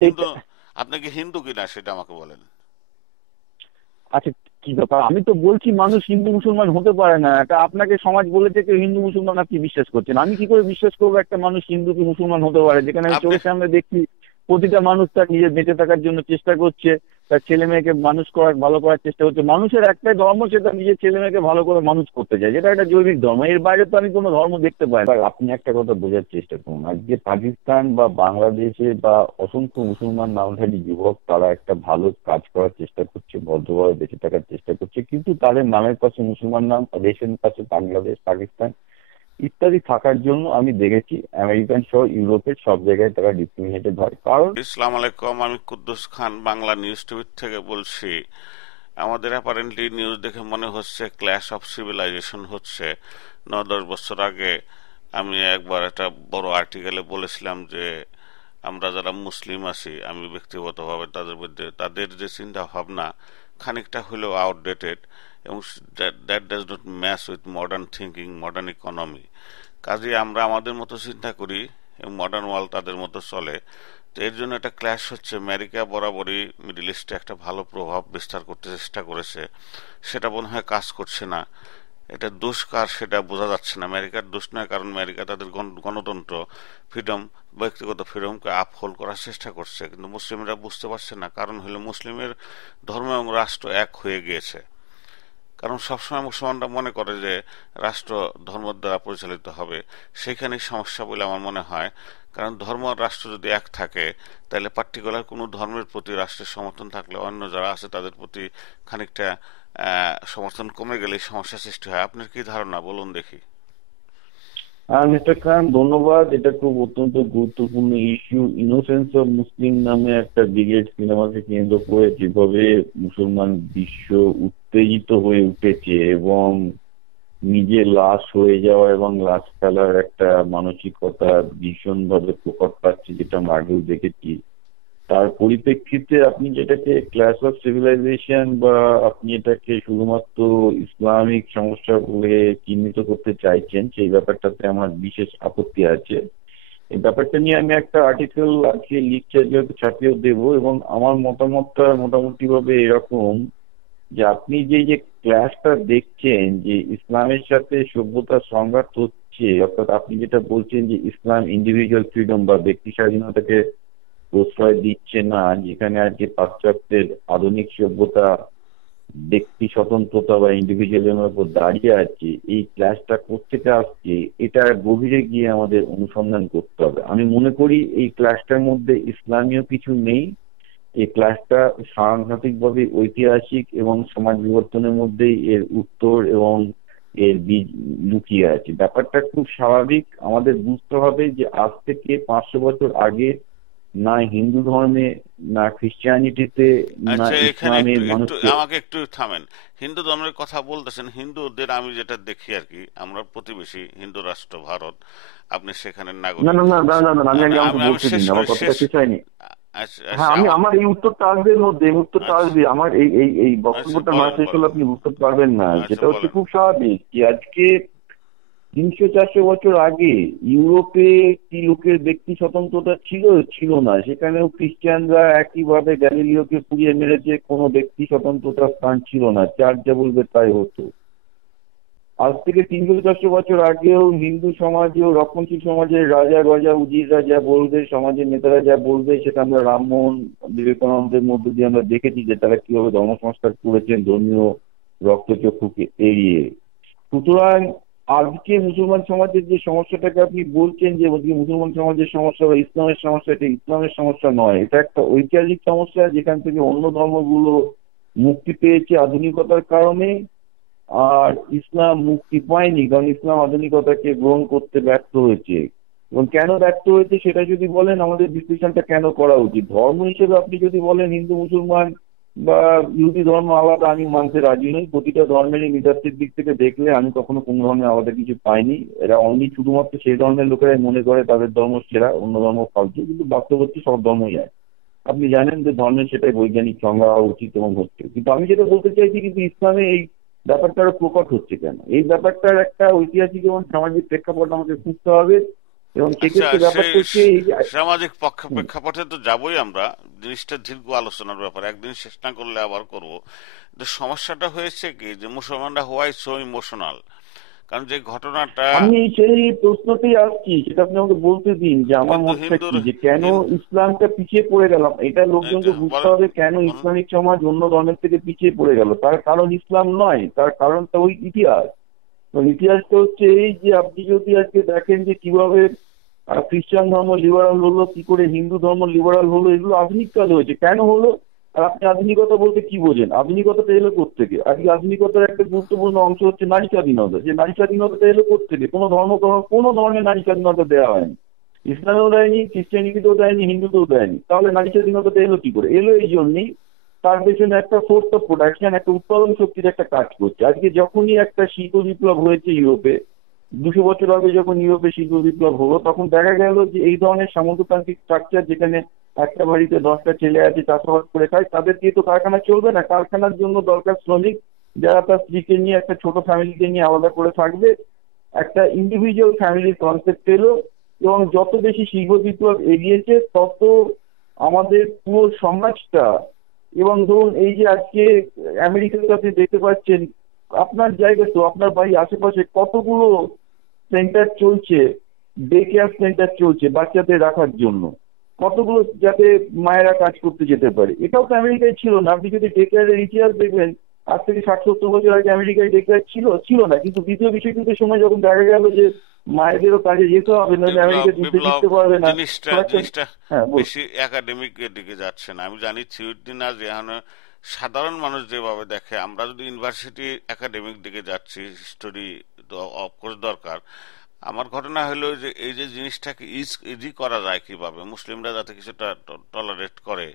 হিন্দু, এটা আপনি কি হিন্দু কিনা সেটা আমাকে বলেন। আচ্ছা, কি ব্যাপার? আমি তো বলছি মানুষ হিন্দু মুসলমান হতে পারে না, এটা আপনাকে সমাজ বলেছে কেউ হিন্দু মুসলমান, আপনি বিশ্বাস করছেন। আমি কি করে বিশ্বাস করবো একটা মানুষ হিন্দু কি মুসলমান হতে পারে, যেখানে আমি আপনি চোখের সামনে দেখছি প্রতিটা মানুষ তার নিজের বেঁচে থাকার জন্য চেষ্টা করছে, তার ছেলে মেয়েকে মানুষ করার, ভালো করার চেষ্টা করছে। মানুষের একটাই ধর্ম, সেটা নিজের ছেলে মেয়েকে ভালো করে মানুষ করতে চায়, যেটা একটা জৈবিক ধর্ম। এর বাইরে তো আমি কোনো ধর্ম দেখতে পাই না। এবার আপনি একটা কথা বোঝার চেষ্টা করুন, আজকে পাকিস্তান বা বাংলাদেশে বা অসংখ্য মুসলমান নামধারী যুবক, তারা একটা ভালো কাজ করার চেষ্টা করছে, ভদ্রভাবে বেঁচে থাকার চেষ্টা করছে, কিন্তু তাদের নামের পাশে মুসলমান নাম, দেশের পাশে বাংলাদেশ, পাকিস্তান ইত্যাদি থাকার জন্য আমি দেখেছি আমেরিকান সহ ইউরোপের সব জায়গায় তারা ডিসক্রিমিনেটেড হয়। কারণ ইসলাম আলাইকুম, আমি কুদ্দুস খান বাংলা নিউজ টিভি থেকে বলছি। আমাদের অ্যাপারেন্টলি নিউজ দেখে মনে হচ্ছে ক্ল্যাশ অফ সিভিলাইজেশন হচ্ছে। 9-10 বছর আগে আমি একবার একটা বড় আর্টিকেলে বলেছিলাম যে আমরা যারা মুসলিম আছি, আমি ব্যক্তিগতভাবে তাদের মধ্যে তাদের যে চিন্তা ভাবনা খানিকটা হলেও আউটডেটেড, এবং that does not match with modern thinking, modern economy. কাজে আমরা আমাদের মতো চিন্তা করি এবং মডার্ন ওয়ার্ল্ড তাদের মতো চলে। তো এর জন্য একটা ক্ল্যাশ হচ্ছে। আমেরিকা বরাবরই মিডল ইস্টে একটা ভালো প্রভাব বিস্তার করতে চেষ্টা করেছে, সেটা মনে হয় কাজ করছে না। এটা দোষ কার সেটা বোঝা যাচ্ছে না। আমেরিকার দোষ নয়, কারণ আমেরিকা তাদের গণতন্ত্র, ফ্রিডম, ব্যক্তিগত ফ্রিডমকে আপহোল্ড করার চেষ্টা করছে, কিন্তু মুসলিমরা বুঝতে পারছে না। কারণ হলো মুসলিমের ধর্ম এবং রাষ্ট্র এক হয়ে গিয়েছে। কারণ সবসময় মুসলমানরা মনে করে যে রাষ্ট্র ধর্ম দ্বারা পরিচালিত হবে, সেখানেই সমস্যা বলে আমার মনে হয়। কারণ ধর্ম আর রাষ্ট্র যদি এক থাকে, তাহলে পার্টিকুলার কোনো ধর্মের প্রতি রাষ্ট্রের সমর্থন থাকলে অন্য যারা আছে তাদের প্রতি খানিকটা সমর্থন কমে গেলেই সমস্যা সৃষ্টি হয়। আপনার কি ধারণা বলুন দেখি। মিস্টার খান, ধন্যবাদ। এটা খুব অত্যন্ত গুরুত্বপূর্ণ ইস্যু। ইনোসেন্স অফ মুসলিম নামে একটা ব্রিগেড সিনেমাকে কেন্দ্র করে যেভাবে মুসলমান বিশ্ব উত্তেজিত হয়ে উঠেছে এবং নিজে লাশ হয়ে যাওয়া এবং লাশ ফেলার একটা মানসিকতা ভীষণভাবে প্রকট পাচ্ছে, যেটা আমরা আগেও দেখেছি, তার পরিপ্রেক্ষিতে আপনি যেটাকে ক্লাস অফ সিভিলাইজেশন বা আপনি এটাকে শুধুমাত্র ইসলামিক সমস্যা বলে চিহ্নিত করতে চাইছেন, সেই ব্যাপারটাতে আমার বিশেষ আপত্তি আছে। এই ব্যাপারটা নিয়ে আমি একটা আর্টিকেল আজকে লিখতে যেহেতু ছাপিয়েও দেবো, এবং আমার মতামতটা মোটামুটি ভাবে এরকম যে আপনি যে ক্লাসটা দেখছেন যে ইসলামের সাথে সভ্যতার সংঘাত হচ্ছে, অর্থাৎ আপনি যেটা বলছেন যে ইসলাম ইন্ডিভিজুয়াল ফ্রিডম বা ব্যক্তি স্বাধীনতাকে প্রশ্রয় দিচ্ছে না, যেখানে আজকে পাশ্চাত্যের আধুনিক সভ্যতা ব্যক্তি স্বতন্ত্রতা বা ইন্ডিভিজুয়ালের উপর দাঁড়িয়ে আছে, এই ক্লাসটা কোত্থেকে আসছে, এটা গভীরে গিয়ে আমাদের অনুসন্ধান করতে হবে। আমি মনে করি এই ক্লাসটার মধ্যে ইসলামীয় কিছু নেই। এই ক্লাসটা সাংঘাতিকভাবে ঐতিহাসিক এবং সমাজ বিবর্তনের মধ্যেই এর উত্তর এবং এর বীজ লুকিয়ে আছে। ব্যাপারটা খুব স্বাভাবিক। আমাদের বুঝতে হবে যে আজ থেকে 500 বছর আগে না হিন্দু ধর্মে, না খ্রিস্টানিটিতে, না আচ্ছা, এখানে ইসলামে একটু একটু মানুষকে। আমাকে একটু থামেন। হিন্দু ধর্মের কথা বলতেছেন, হিন্দুদের আমি যেটা দেখি আর কি, আমরা প্রতিবেশী হিন্দু রাষ্ট্র ভারত, আপনি সেখানে না নাগরিক। না না না না না না, আমি আমি আগে আমি আমাকে আমি বলতে শেষ দিন, করে আমার কথাটা শেষ। শেষ হয়নি। আচ্ছা হ্যাঁ, আচ্ছা, আমি আমার আমার এই উত্তরটা আসবে এর মধ্যে, এই উত্তরটা আচ্ছা আসবে। আমার এই আচ্ছা, বক্তব্যটা না বলেন শেষ হলে বলেন। আপনি বুঝতে পারবেন না। আচ্ছা, যেটা হচ্ছে বলেন। খুব স্বাভাবিক যে আজকে 300-400 বছর আগে ইউরোপে কি লোকের ব্যক্তি স্বতন্ত্রতা ছিল? ছিল না। সেখানেও খ্রিস্টানরা একইভাবে গ্যালিলিওকে পুড়িয়ে মেরেছে, কোনো ব্যক্তি স্বতন্ত্রতার স্থান ছিল না, চার্চ যা বলবে তাই হতো। আজ থেকে 300-400 বছর আগেও হিন্দু সমাজেও রক্ষণশীল সমাজের রাজা রাজা উজিররা যা বলবে, সমাজের নেতারা যা বলবে, সেটা আমরা রামমোহন বিবেকানন্দের মধ্য দিয়ে আমরা দেখেছি যে তারা কিভাবে ধর্ম সংস্কার করেছেন ধর্মীয় রক্তচক্ষুকে এড়িয়ে। সুতরাং আজকে মুসলমান সমাজের যে সমস্যাটাকে আপনি বলছেন যে ওদিকে মুসলমান সমাজের সমস্যা বা ইসলামের সমস্যা, এটা ইসলামের সমস্যা নয়, এটা একটা ঐতিহাসিক সমস্যা, যেখান থেকে অন্য ধর্মগুলো মুক্তি পেয়েছে আধুনিকতার কারণে। আর ইসলাম মুক্তি পায়নি, কারণ ইসলাম আধুনিকতাকে গ্রহণ করতে ব্যর্থ হয়েছে। এবং কেন ব্যর্থ হয়েছে সেটা যদি বলেন, আমাদের বিশ্লেষণটা কেন করা উচিত ধর্ম হিসেবে আপনি যদি বলেন হিন্দু মুসলমান বা ইহুদি ধর্ম আলাদা, আমি মানতে রাজি নই। প্রতিটা ধর্মেরই নৃতাত্ত্বিক দিক থেকে দেখলে আমি কখনো কোনো ধর্মে আলাদা কিছু পাইনি। এরা অনলি শুধুমাত্র সেই ধর্মের লোকেরাই মনে করে তাদের ধর্ম সেরা, অন্য ধর্ম ফালতু, কিন্তু বাস্তব হচ্ছে সব ধর্মই এক। আপনি জানেন যে ধর্মের সেটাই বৈজ্ঞানিক সংজ্ঞা হওয়া উচিত এবং হচ্ছে। কিন্তু আমি যেটা বলতে চাইছি, কিন্তু ইসলামে এই ব্যাপারটা আরো প্রকট হচ্ছে কেন? এই ব্যাপারটার একটা ঐতিহাসিক এবং সামাজিক প্রেক্ষাপট আমাকে খুঁজতে হবে। এবং আচ্ছা, সেক্ষেত্রে সেই ব্যাপারটা হচ্ছে এই যে সামাজিক হুম, প্রেক্ষাপটে তো যাবোই আমরা, জিনিসটা দীর্ঘ আলোচনার ব্যাপার, একদিন শেষ না করলে আবার করব। কিন্তু সমস্যাটা হয়েছে কি, যে মুসলমানরা হোয়াই সো ইমোশনাল, কারণ যে ঘটনাটা, আমি সেই প্রশ্নতেই আসছি, সেটা আপনি আমাকে বলতে দিন যে আমার কিন্তু মতটা হিন্দুর কি, যে কেন ইসলামটা পিছিয়ে পড়ে গেল। এটা লোকজনকে বুঝতে বলেন হবে কেন বলেন। ইসলামিক সমাজ অন্য ধর্মের থেকে পিছিয়ে পড়ে গেল। তার কারণ ইসলাম নয়, তার কারণটা ওই ইতিহাস। তো ইতিহাসটা হচ্ছে এই যে আপনি যদি আজকে দেখেন যে কিভাবে খ্রিস্টান ধর্ম লিবারাল হলো, কি করে হিন্দু ধর্ম লিবারাল হলো, এগুলো আধুনিক কালে হয়েছে। কেন হলো? আর আপনি আধুনিকতা বলতে কি বোঝেন? আধুনিকতাটা এলো কোত্থেকে? আজকে আধুনিকতার একটা গুরুত্বপূর্ণ অংশ হচ্ছে নারী স্বাধীনতা। যে নারী স্বাধীনতাটা এলো কোত্থেকে? কোনো ধর্মের নারী স্বাধীনতা দেওয়া হয়নি। ইসলামেও দেয়নি, খ্রিস্টানিটিতেও দেয়নি, হিন্দুতেও দেয়নি। তাহলে নারী স্বাধীনতাটা এলো কি করে? এলো এই জন্যই, তার পেছনে একটা সোর্স অফ প্রোডাকশন, একটা উৎপাদন শক্তির একটা কাজ করছে। আজকে যখনই একটা শিল্প বিপ্লব হয়েছে ইউরোপে, 200 বছর আগে যখন ইউরোপে শিল্প বিপ্লব হলো, তখন দেখা গেল যে এই ধরনের সামন্ততান্ত্রিক স্ট্রাকচার, যেখানে একটা বাড়িতে 10টা ছেলে আছে চাষাবাদ করে খায়, তাদের দিয়ে তো কারখানা চলবে না। কারখানার জন্য দরকার শ্রমিক, যারা তার স্ত্রীকে নিয়ে একটা ছোট ফ্যামিলিকে নিয়ে আলাদা করে থাকবে। একটা ইন্ডিভিজুয়াল ফ্যামিলির কনসেপ্ট এলো। এবং যত বেশি শিল্প বিপ্লব এগিয়েছে, তত আমাদের পুরো সমাজটা, এবং ধরুন এই যে আজকে আমেরিকাতে আপনি দেখতে পাচ্ছেন, আপনার জায়গা তো আপনার বাড়ি আশেপাশে কতগুলো সেন্টার চলছে, ডে কেয়ার সেন্টার চলছে বাচ্চাদের রাখার জন্য, কতগুলো, যাতে মায়েরা কাজ করতে যেতে পারে। এটাও তো আমেরিকায় ছিল না। আপনি যদি ডে কেয়ারের ইতিহাস দেখবেন, আজ থেকে 60-70 বছর আগে আমেরিকায় ডে কেয়ার ছিল ছিল না। কিন্তু দ্বিতীয় বিশ্বযুদ্ধের সময় যখন দেখা গেল যে মায়েদেরও কাজে যেতে হবে, নইলে বিপ্লব আমেরিকা যুদ্ধে বিপ্লব জিততে পারবে না, জিনিসটা তো একটা, জিনিসটা হ্যাঁ বল। বেশি একাডেমিকের দিকে যাচ্ছে না। আমি জানি থিওরি না, যে সাধারণ মানুষ যেভাবে দেখে, আমরা যদি ইউনিভার্সিটি একাডেমিক দিকে যাচ্ছি, হিস্টোরি তো অফকোর্স দরকার। আমার ঘটনা হলো যে এই যে জিনিসটাকে ইজি করা যায় কিভাবে, মুসলিমরা যাতে কিছুটা টলারেট করে,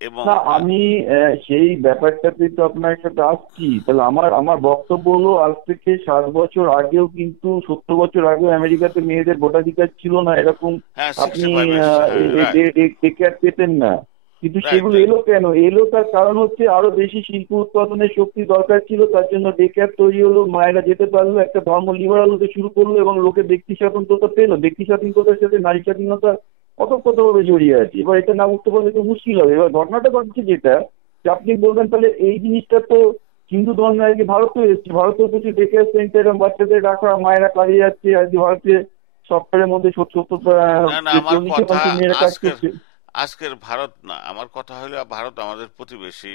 এবং না, আমি সেই ব্যাপারটাতে তো আপনার সাথে আসছি। তাহলে আমার আমার বক্তব্য হলো, আজ থেকে 7 বছর আগেও, কিন্তু 70 বছর আগেও আমেরিকাতে মেয়েদের ভোটাধিকার ছিল না, এরকম হ্যাঁ, আপনি 65 এসছে, হ্যাঁ, রাইট, টেক পেতেন না। কিন্তু রাইট, সেগুলো রাইট। এলো কেন? এলো তার কারণ হচ্ছে আরো বেশি শিল্প উৎপাদনের শক্তি দরকার ছিল। তার জন্য ডে কেয়ার তৈরি হলো, মায়েরা যেতে পারলো, একটা ধর্ম লিবারাল হতে শুরু করলো, এবং লোকে ব্যক্তি স্বাতন্ত্রতা পেলো। ব্যক্তি স্বাধীনতার সাথে নারী স্বাধীনতা ওতপ্রোতভাবে জড়িয়ে আছে। এবার এটা না বুঝতে পারলে তো মুশকিল হবে। এবার ঘটনাটা ঘটছে যেটা, যে আপনি বলবেন তাহলে এই জিনিসটা তো হিন্দু ধর্মে আজকে ভারতেও এসছে। ভারতেও কিছু ডে কেয়ার সেন্টার এবং বাচ্চাদের রাখা, মায়েরা কাজে যাচ্ছে। আজকে ভারতে সপ্তাহের মধ্যে 70 না, না, আমার 40 শতাংশ কথা মেয়েরা কাজ আজকের করছে। আজকের ভারত না, আমার কথা হলো ভারত আমাদের প্রতিবেশী।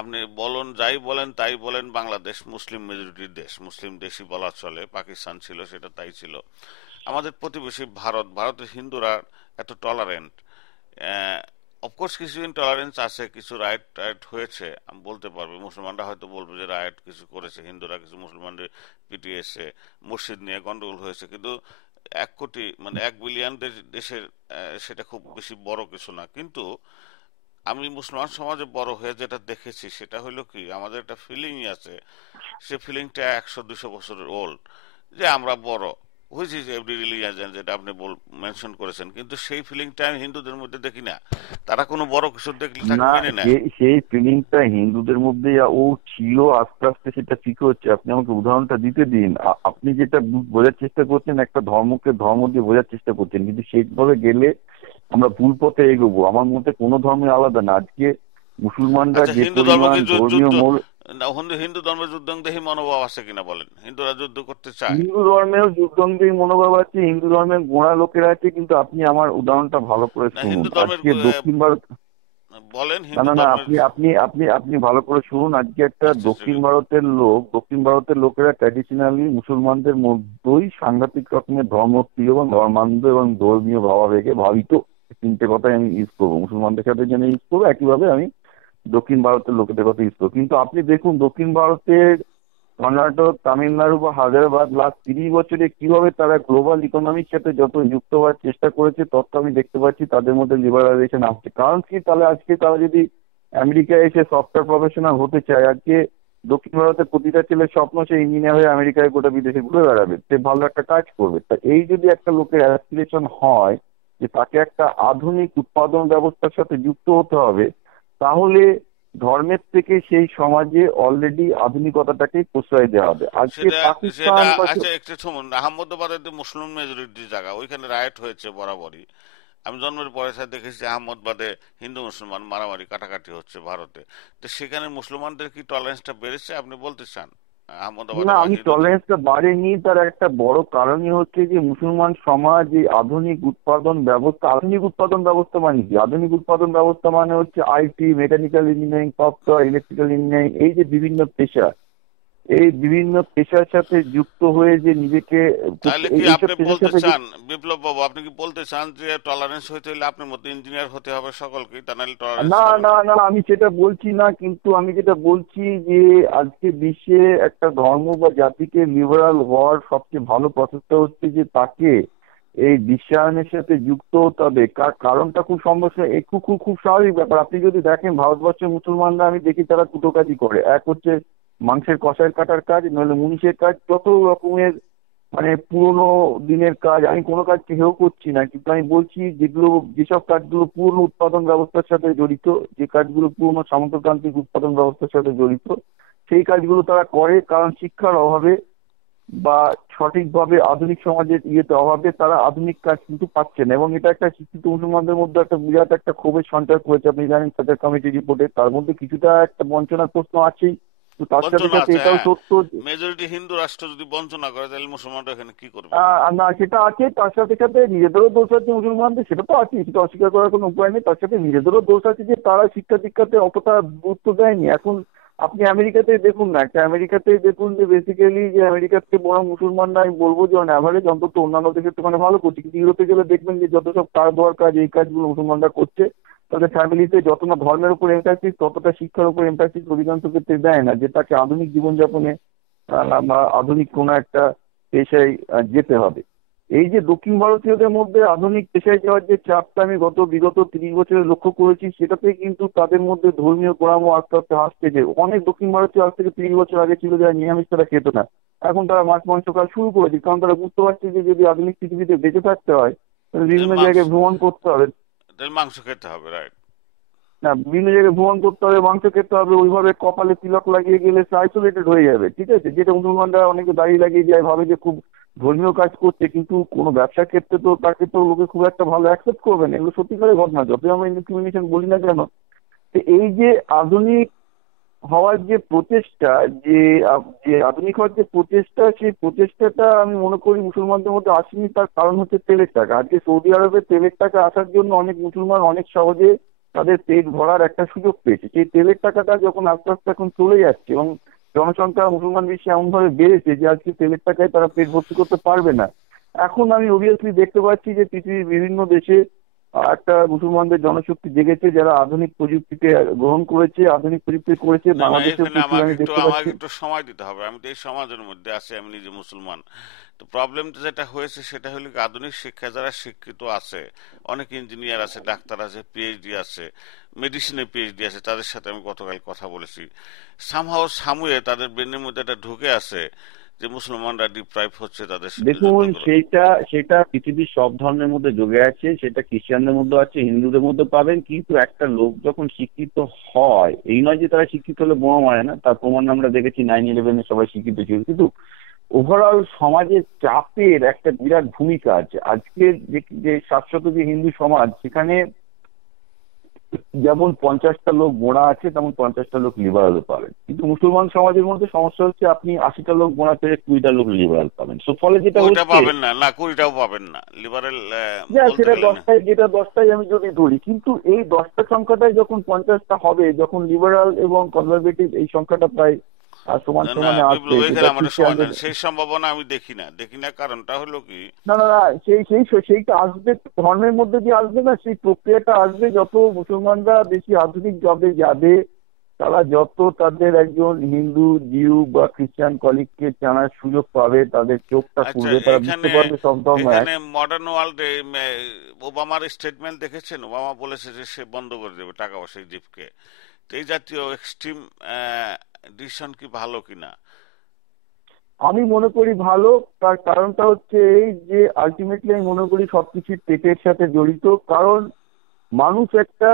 আপনি বলুন, যাই বলেন তাই বলেন, বাংলাদেশ মুসলিম মেজরিটির দেশ, মুসলিম দেশই বলা চলে। পাকিস্তান ছিল, সেটা তাই ছিল। আমাদের প্রতিবেশী ভারত, ভারতের হিন্দুরা এত টলারেন্ট। অফকোর্স কিছু ইনটলারেন্স আছে, কিছু রাইট রাইট হয়েছে, আমি বলতে পারবো। মুসলমানরা হয়তো বলবে যে রাইট কিছু করেছে হিন্দুরা, কিছু মুসলমানদের পিটিয়েছে, মসজিদ নিয়ে গন্ডগোল হয়েছে, কিন্তু 1 কোটি মানে 1 বিলিয়ন দেশের সেটা খুব বেশি বড় কিছু না। কিন্তু আমি মুসলমান সমাজে বড় হয়ে যেটা দেখেছি, সেটা হলো কি, আমাদের একটা ফিলিংই আছে, সে ফিলিংটা 100-200 বছরের ওল্ড, যে আমরা বড়, হুইচ ইজ এভরি রিলিজিয়ন, যেটা আপনি মেনশন করেছেন। কিন্তু সেই ফিলিংটা আমি হিন্দুদের মধ্যে দেখি না। তারা কোনো বড় কিছু দেখলে তাকে না, মেনে নেয়। সেই ফিলিংটা হিন্দুদের মধ্যে ও ছিল, আস্তে আস্তে সেটা ঠিক হচ্ছে। আপনি আমাকে উদাহরণটা দিতে দিন। আপনি যেটা বোঝার চেষ্টা করছেন, একটা ধর্মকে ধর্ম দিয়ে বোঝার চেষ্টা করছেন, কিন্তু সেইভাবে গেলে আমরা ভুল পথে এগোবো। আমার মতে কোনো ধর্মই আলাদা না। আজকে মুসলমানরা আচ্ছা, যে হিন্দু পরিমাণ ধর্মকে ধর্মীয় যুদ্ধ, মূল, না, হিন্দু ধর্মের যুদ্ধংদেহী মনোভাব আছে কিনা বলেন? হিন্দুরা যুদ্ধ করতে চায়? হিন্দু ধর্মেও যুদ্ধংদেহী মনোভাব আছে, হিন্দু ধর্মের গোঁড়া লোকেরা আছে। কিন্তু আপনি আমার উদাহরণটা ভালো করে না, শুনুন। হিন্দু ধর্মের আজকে দক্ষিণ ভারত, বলেন, না হিন্দু না না, ধর্মের। আপনি ভালো করে শুনুন। আজকে একটা আচ্ছা, ঠিক আছে। দক্ষিণ ভারতের লোকেরা ট্র্যাডিশনালি মুসলমানদের মধ্যেই সাংঘাতিক রকমের ধর্মপ্রিয় এবং ধর্মান্ধ এবং ধর্মীয় ভাবাবেগে ভাবিত। 3টে কথাই আমি ইউজ করবো, মুসলমানদের সাথে যেন ইউজ করবো, একইভাবে আমি দক্ষিণ ভারতের লোকেদের কথা ইউজ করবো। কিন্তু আপনি দেখুন দক্ষিণ ভারতের কর্ণাটক, তামিলনাড়ু বা হায়দ্রাবাদ লাস্ট 30 বছরে কিভাবে তারা গ্লোবাল ইকোনমির সাথে যত যুক্ত হওয়ার চেষ্টা করেছে, তত আমি দেখতে পাচ্ছি তাদের মধ্যে লিবারালাইজেশন আসছে। কারণ কি, তাহলে আজকে তারা যদি আমেরিকায় এসে সফটওয়্যার প্রফেশনাল হতে চায়, আজকে দক্ষিণ ভারতের প্রতিটা ছেলের স্বপ্ন সে ইঞ্জিনিয়ার হয়ে আমেরিকায় গোটা বিদেশে ঘুরে বেড়াবে, সে ভালো একটা কাজ করবে। তা এই যদি একটা লোকের অ্যাসপিরেশন হয় যে তাকে একটা আধুনিক উৎপাদন ব্যবস্থার সাথে যুক্ত হতে হবে, তাহলে ধর্মের থেকে সেই সমাজে অলরেডি আধুনিকতাটাকে প্রশ্রয় দেওয়া হবে। আজকে সেটা সেটা পাকিস্তান বা আচ্ছা, একটু শুনুন, আহমদাবাদে তো মুসলিম মেজরিটি জায়গা, ওইখানে রায়ট হয়েছে বরাবরই। আমি জন্মের পরে স্যার দেখেছি আহমদাবাদে হিন্দু মুসলমান মারামারি কাটাকাটি হচ্ছে ভারতে। তো সেখানে মুসলমানদের কি টলারেন্সটা বেড়েছে আপনি বলতে চান, আহমদাবাদে না, বা আমি দিল্লিতে? টলারেন্সটা বাড়েনি, তার একটা বড় কারণই হচ্ছে যে মুসলমান সমাজ এই আধুনিক উৎপাদন ব্যবস্থা মানে কি? আধুনিক উৎপাদন ব্যবস্থা মানে হচ্ছে IT, mechanical engineering, software, electrical engineering, এই যে বিভিন্ন পেশা, এই বিভিন্ন পেশার সাথে যুক্ত হয়ে যে নিজেকে তাহলে কি এইসব আপনি পেশার বলতে সাথে চান, বিপ্লব বাবু, আপনি কি বলতে চান যে টলারেন্স হইতে হলে আপনার মতো ইঞ্জিনিয়ার হতে হবে সকলকে, তা নাহলে টলারেন্স না, হবে না, না? না, আমি সেটা বলছি না, কিন্তু আমি যেটা বলছি যে আজকে বিশ্বে একটা ধর্ম বা জাতিকে লিবারাল হওয়ার সবচেয়ে ভালো প্রসেসটা হচ্ছে যে তাকে এই বিশ্বায়নের সাথে যুক্ত হতে হবে। কারণটা খুব সমস্যা, খুব খুব খুব স্বাভাবিক ব্যাপার। আপনি যদি দেখেন ভারতবর্ষের মুসলমানরা, আমি দেখি তারা দুটো কাজই করে। এক হচ্ছে মাংসের কষাই কাটার কাজ, নইলে মুনিশের কাজ, যত রকমের মানে পুরোনো দিনের কাজ। আমি কোনো কাজকে হেয় করছি না, কিন্তু আমি বলছি যেসব কাজগুলো পুরনো উৎপাদন ব্যবস্থার সাথে জড়িত, যে কাজগুলো পুরনো সামন্ততান্ত্রিক উৎপাদন ব্যবস্থার সাথে জড়িত, সেই কাজগুলো তারা করে। কারণ শিক্ষার অভাবে বা সঠিকভাবে আধুনিক সমাজের অভাবে তারা আধুনিক কাজ কিন্তু পাচ্ছে না, এবং এটা একটা শিক্ষিত মুসলমানদের মধ্যে একটা বিরাট একটা ক্ষোভের সঞ্চার করেছে। আপনি জানেন সার্চ কমিটি রিপোর্টে তার মধ্যে কিছুটা একটা বঞ্চনার প্রশ্ন আছেই, তো তার সাথে বঞ্চনা সাথে আছে, এটাও হ্যাঁ। সত্য। মেজরিটি হিন্দু রাষ্ট্র যদি বঞ্চনা করে তাহলে মুসলমানরা এখানে কি করবে? না, সেটা আছে, তার সাথে সাথে নিজেদেরও দোষ আছে মুসলমানদের, সেটা তো আছে, সেটা অস্বীকার করার কোনো উপায় নেই। তার সাথে নিজেদেরও দোষ আছে যে তারা শিক্ষা দীক্ষাতে অতটা গুরুত্ব দেয়নি। এখন আপনি আমেরিকাতে দেখুন না, একটা আমেরিকাতে দেখুন যে বেসিক্যালি যে আমেরিকাতে বড় মুসলমানরা, আমি বলবো যে অন অ্যাভারেজ অন্তত অন্যান্য দেশের তুলনায় ভালো করছে, কিন্তু ইউরোপে গেলে দেখবেন যে যত সব কার দেওয়ার কাজ, এই কাজগুলো মুসলমানরা করছে। তাদের ফ্যামিলিতে যত না ধর্মের উপর এমফ্যাসিস, ততটা শিক্ষার উপর এমফ্যাসিস অধিকাংশ ক্ষেত্রে দেয় না, যে তাকে আধুনিক জীবনযাপনে বা আধুনিক কোনো একটা পেশায় যেতে হবে। এই যে দক্ষিণ ভারতীয়দের মধ্যে আধুনিক পেশায় যাওয়ার যে চাপটা আমি বিগত 30 বছরে লক্ষ্য করেছি, সেটাতে কিন্তু তাদের মধ্যে ধর্মীয় গোড়ামো আস্তে আস্তে আসছে। যে অনেক দক্ষিণ ভারতীয় আজ থেকে 30 বছর আগে ছিল যারা নিরামিষ তারা খেত না, এখন তারা মাছ মাংস খাওয়া শুরু করেছে, কারণ তারা বুঝতে পারছে যে যদি আধুনিক পৃথিবীতে বেঁচে থাকতে হয় তাহলে তাহলে বিভিন্ন মাংস জায়গায় ভ্রমণ করতে হবে। তাহলে মাংস খেতে হবে, রাইট? না, বিভিন্ন জায়গায় ভ্রমণ করতে হবে, মাংস খেতে হবে, ওইভাবে কপালে তিলক লাগিয়ে গেলে সে আইসোলেটেড হয়ে যাবে, ঠিক আছে? যেটা মুসলমানরা অনেকে দাঁড়িয়ে লাগিয়ে যায়, ভাবে যে খুব ধর্মীয় কাজ করছে, কিন্তু কোনো ব্যবসার ক্ষেত্রে তো তাকে তো লোকে খুব একটা ভালো অ্যাকসেপ্ট করবে না। এগুলো সত্যিকারের ঘটনা, যতই আমরা ইনক্রিমিনেশন বলি না কেন। তো এই যে আধুনিক হওয়ার যে প্রচেষ্টা, যে আধুনিক হওয়ার যে প্রচেষ্টা, সেই প্রচেষ্টাটা আমি মনে করি মুসলমানদের মধ্যে আসেনি। তার কারণ হচ্ছে তেলের টাকা। আজকে সৌদি আরবে তেলের টাকা আসার জন্য অনেক মুসলমান অনেক সহজে তাদের পেট ভরার একটা সুযোগ পেয়েছে। সেই তেলের টাকাটা যখন আস্তে আস্তে এখন চলে যাচ্ছে, এবং জনসংখ্যা মুসলমান বিশ্বে এমন ভাবে বেড়েছে যে আজকে তেলের টাকায় তারা পেট ভর্তি করতে পারবে না। এখন আমি অবভিয়াসলি দেখতে পাচ্ছি যে পৃথিবীর বিভিন্ন দেশে একটা মুসলমানদের জনশক্তি জেগেছে, যারা আধুনিক প্রযুক্তিকে গ্রহণ করেছে, আধুনিক প্রযুক্তি করেছে। না না, বাংলাদেশেও এখানে প্রচুর আমাকে আমি একটু দেখতে আমাকে পাচ্ছি। একটু সময় দিতে হবে। আমি তো এই সমাজের মধ্যে আছি, আমি নিজে মুসলমান। তো প্রবলেমটা যেটা হয়েছে সেটা হলো কি, আধুনিক শিক্ষা যারা শিক্ষিত আছে, অনেক ইঞ্জিনিয়ার আছে, ডাক্তার আছে, পিএইচডি আছে, মেডিসিনে পিএইচডি আছে, তাদের সাথে আমি গতকাল কথা বলেছি। সামহাও সামুয়ে তাদের ব্রেনের মধ্যে এটা ঢুকে আছে যে মুসলমানরা ডিপ্রাইভ হচ্ছে, তাদের সাথে যুদ্ধ দেখুন, করে। সেটা সেটা পৃথিবীর সব ধর্মের মধ্যে যোগে আছে, সেটা খ্রিস্টানদের মধ্যে আছে, হিন্দুদের মধ্যে পাবেন। কিন্তু একটা লোক যখন শিক্ষিত হয়, এই নয় যে তারা শিক্ষিত হলে বোমা মারে না, তার প্রমাণ আমরা দেখেছি 9/11-এ সবাই শিক্ষিত ছিল। কিন্তু ওভারঅল সমাজের চাপের একটা বিরাট ভূমিকা আছে। আজকের যে শাশ্বত যে হিন্দু সমাজ, সেখানে যেমন 50টা লোক গোঁড়া আছে, তেমন 50টা লোক লিবারালও পাবেন। কিন্তু মুসলমান সমাজের মধ্যে সমস্যা হচ্ছে আপনি 80টা লোক গোঁড়া থেকে 20টা লোক লিবারাল পাবেন। সো ফলে যেটা ওইটা হচ্ছে, পাবেন না, না কুড়িটাও পাবেন না লিবারেল বলতে সেটা গেলে না। 10টায়, যেটা 10টায় আমি যদি ধরি, কিন্তু এই 10টা সংখ্যাটাই যখন 50টা হবে, যখন লিবারাল এবং কনজারভেটিভ এই সংখ্যাটা প্রায় সমান না না সমানে আসবে, বিপ্লব, যেটা এখানে আমাদের সময় খ্রিস্টানদের। দেন, সেই সম্ভাবনা আমি দেখি না। দেখি না কারণটা হলো কি, না, না, না, সেইটা আসবে, ধর্মের মধ্যে দিয়ে আসবে না, সেই প্রক্রিয়াটা আসবে যত মুসলমানরা বেশি আধুনিক জবে যাবে, তারা যত তাদের একজন হিন্দু, জিউ বা খ্রিস্টান কলিগকে জানার সুযোগ পাবে, তাদের চোখটা আচ্ছা খুলবে, তারা বুঝতে এখানে পারবে সব ধর্ম এক। এখানে মডার্ন ওয়ার্ল্ডে ওবামার স্টেটমেন্ট দেখেছেন? ওবামা বলেছে যে সে বন্ধ করে দেবে টাকা পয়সা ইজিপ্টকে। তো এই জাতীয় এক্সট্রিম ডিসিশন কি ভালো কিনা? আমি মনে করি ভালো। তার কারণটা হচ্ছে এই যে আলটিমেটলি আমি মনে করি সবকিছু পেটের সাথে জড়িত। কারণ মানুষ একটা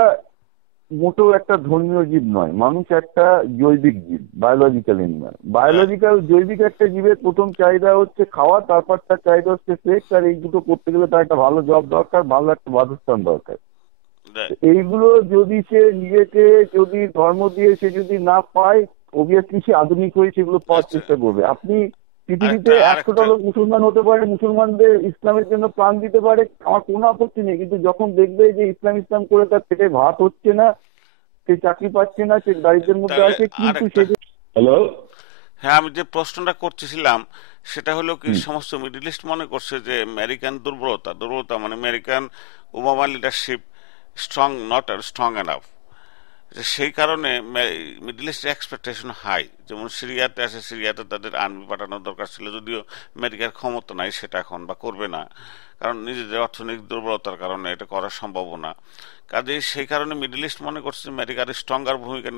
মোটেও একটা ধর্মীয় জীব নয়, মানুষ একটা জৈবিক জীব, বায়োলজিক্যাল এনিম্যাল। বায়োলজিক্যাল জৈবিক একটা জীবের প্রথম চাহিদা হচ্ছে খাওয়া, তারপর তার চাহিদা হচ্ছে সেক্স, আর এই দুটো করতে গেলে তার একটা ভালো জব দরকার, ভালো একটা বাসস্থান দরকার। এইগুলো যদি সে নিজেকে যদি ধর্ম দিয়ে সে যদি না পায়, অবভিয়াসলি সে আধুনিক হয়ে সেগুলো পাওয়ার আচ্ছা, চেষ্টা করবে। আপনি পৃথিবীতে আরেকটা 100টা আরেকটা লোক মুসলমান হতে পারে, মুসলমানদের ইসলামের জন্য প্রাণ দিতে পারে, আমার কোনো আপত্তি নেই, কিন্তু যখন দেখবে যে ইসলাম ইসলাম করে তার পেটে ভাত হচ্ছে না, সে চাকরি পাচ্ছে না, সে দারিদ্র্যের মধ্যে তাহলে আছে, কিন্তু আরেকটা সে হ্যালো। হ্যাঁ, আমি যে প্রশ্নটা করতেছিলাম সেটা হলো কি, সমস্ত মিডল ইস্ট মনে করছে যে আমেরিকান দুর্বলতা, দুর্বলতা মানে American Obama leadership strong, not strong enough. সেই কারণে মিডল ইস্টের এক্সপেকটেশন হাই। যেমন সিরিয়াতে আছে, সিরিয়াতে তাদের আর্মি পাঠানোর দরকার ছিল, যদিও আমেরিকার ক্ষমতা নাই সেটা এখন, বা করবে না, কারণ নিজেদের অর্থনৈতিক দুর্বলতার কারণে এটা করা সম্ভব না। কাজেই সেই কারণে মিডল ইস্ট মনে করছে আমেরিকার স্ট্রঙ্গার ভূমিকা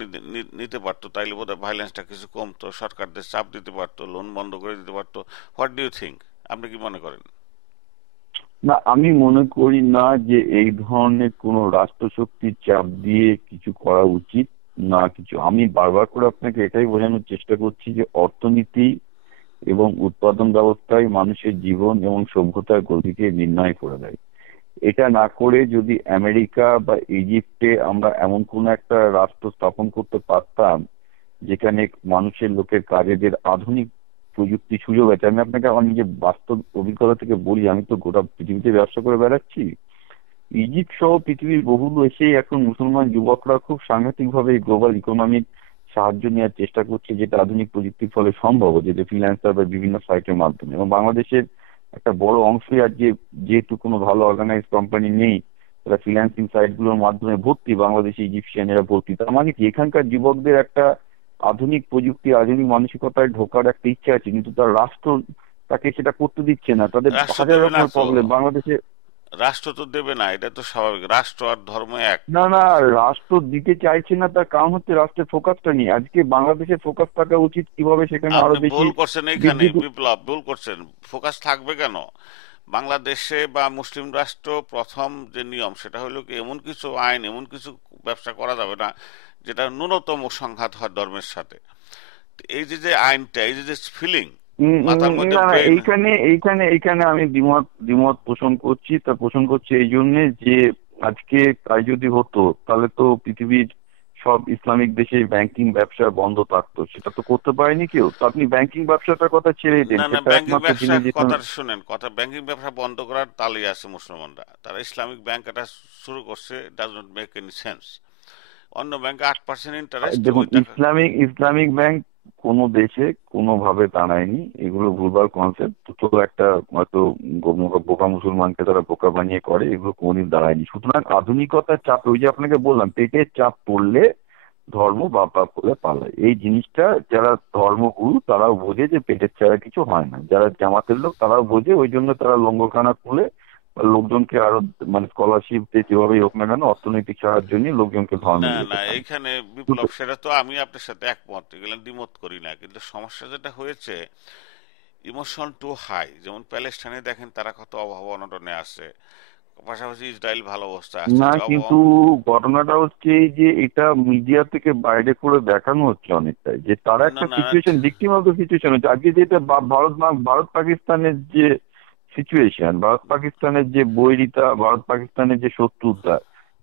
নিতে পারতো, তাইলে বোধহয় ভাইলেন্সটা কিছু কমতো, সরকারদের চাপ দিতে পারতো, লোন বন্ধ করে দিতে পারতো। What do you think? আপনি কি মনে করেন? না, আমি মনে করি না যে এই ধরনের কোনো রাষ্ট্রশক্তির চাপ দিয়ে কিছু করা উচিত না কিছু। আমি বারবার করে আপনাকে এটাই বোঝানোর চেষ্টা করছি যে অর্থনীতি এবং উৎপাদন ব্যবস্থায় মানুষের জীবন এবং সভ্যতার গতিকে নির্ণয় করে দেয়। এটা না করে যদি আমেরিকা বা ইজিপ্টে আমরা এমন কোন একটা রাষ্ট্র স্থাপন করতে পারতাম যেখানে মানুষের লোকের কাজেদের আধুনিক প্রযুক্তি সুযোগ আছে। আমি আপনাকে আমার নিজের বাস্তব অভিজ্ঞতা থেকে বলি, আমি তো গোটা পৃথিবীতে ব্যবসা করে বেড়াচ্ছি। ইজিপ্ট সহ পৃথিবীর বহু দেশেই এখন মুসলমান যুবকরা খুব সাংঘাতিক ভাবে গ্লোবাল ইকোনমিক সাহায্য নেওয়ার চেষ্টা করছে, যেটা আধুনিক প্রযুক্তির ফলে সম্ভব, যেটা ফ্রিল্যান্সার বা বিভিন্ন সাইটের মাধ্যমে। এবং বাংলাদেশের একটা বড় অংশই আর যেহেতু কোনো ভালো অর্গানাইজ কোম্পানি নেই, তারা ফ্রিল্যান্সিং সাইট গুলোর মাধ্যমে ভর্তি, বাংলাদেশি ইজিপশিয়ানেরা ভর্তি। তার মানে কি এখানকার যুবকদের একটা আধুনিক প্রযুক্তি, আধুনিক মানসিকতায় ঢোকার একটা ইচ্ছা আছে, কিন্তু তার রাষ্ট্র তাকে সেটা করতে দিচ্ছে না। তাদের রাষ্ট্র হাজার দেবে না রকমের তো, প্রবলেম বাংলাদেশে। রাষ্ট্র তো দেবে না, এটা তো স্বাভাবিক, রাষ্ট্র আর ধর্ম এক। না না, রাষ্ট্র দিতে চাইছে না, তার কারণ হচ্ছে রাষ্ট্রের ফোকাসটা নেই। আজকে বাংলাদেশের ফোকাস থাকা উচিত কিভাবে সেখানে আরো আপনি বেশি ভুল করছেন এইখানে বৃদ্ধি। বিপ্লব, ভুল করছেন। ফোকাস থাকবে কেন? বাংলাদেশে বা মুসলিম রাষ্ট্র প্রথম যে নিয়ম সেটা হলো কি, এমন কিছু আইন, এমন কিছু ব্যবসা করা যাবে না যেটা ন্যূনতম সংঘাত হয় ধর্মের সাথে। এই যে যে আইনটা, এই যে যে ফিলিং মাথার মধ্যে না না, ব্রেন। এইখানে এইখানে এইখানে আমি দ্বিমত দ্বিমত পোষণ করছি। তা পোষণ করছি এই জন্যে যে আজকে তাই যদি হতো তাহলে তো পৃথিবীর সব ইসলামিক দেশে ব্যাংকিং ব্যবসা বন্ধ থাকতো, সেটা তো করতে পারেনি কেউ। তো আপনি ব্যাংকিং ব্যবসাটার কথা ছেড়ে দেন, না না, সেটা ব্যাংকিং একমাত্র ব্যবসা যিনি যেখানে। কথা শুনেন, কথা ব্যাংকিং ব্যবসা বন্ধ করার তালেই আছে মুসলমানরা। তারা ইসলামিক ব্যাংক এটা শুরু করছে, does not make any sense. অন্য ব্যাংকে 8% ইন্টারেস্ট, দেখুন, ওই টাকা। ইসলামিক ইসলামিক ব্যাংক কোনো দেশে কোনোভাবে দাঁড়ায়নি, এগুলো ভুলভাল কনসেপ্ট। তো একটা হয়তো বোকা মুসলমানকে তারা বোকা বানিয়ে করে, এগুলো কোনোদিন দাঁড়ায়নি। সুতরাং আধুনিকতার চাপ, ওই যে আপনাকে বললাম, পেটের চাপ পড়লে ধর্ম বাপ বাপ করে পালায়। এই জিনিসটা যারা ধর্মগুরু তারাও বোঝে যে পেটের ছাড়া কিছু হয় না, যারা জামাতের লোক তারাও বোঝে, ওই জন্য তারা লঙ্গরখানা খুলে লোকজনকে আরো মানে স্কলারশিপ দিয়ে যেভাবেই হোক না কেন অর্থনৈতিক সাহায্য নিয়ে লোকজনকে ধর্মে না না, যেতে চান। এইখানে বিপ্লব, সেটা তো আমি আপনার সাথে একমত, এগুলো দ্বিমত করি না, কিন্তু সমস্যা যেটা হয়েছে, ইমোশন টু হাই। যেমন প্যালেস্টাইনে দেখেন তারা কত অভাব অনটনে আছে, পাশাপাশি ইসরায়েল ভালো অবস্থা আছে, না, যে কিন্তু ঘটনাটা হচ্ছে এই যে এটা মিডিয়া থেকে বাইরে করে দেখানো হচ্ছে অনেকটাই, যে তারা না একটা না, situation, victim of the situation হচ্ছে। আজকে যেটা ভারত পাকিস্তানের যে সিচুয়েশন, ভারত পাকিস্তানের যে বৈরিতা, ভারত পাকিস্তানের যে শত্রুতা,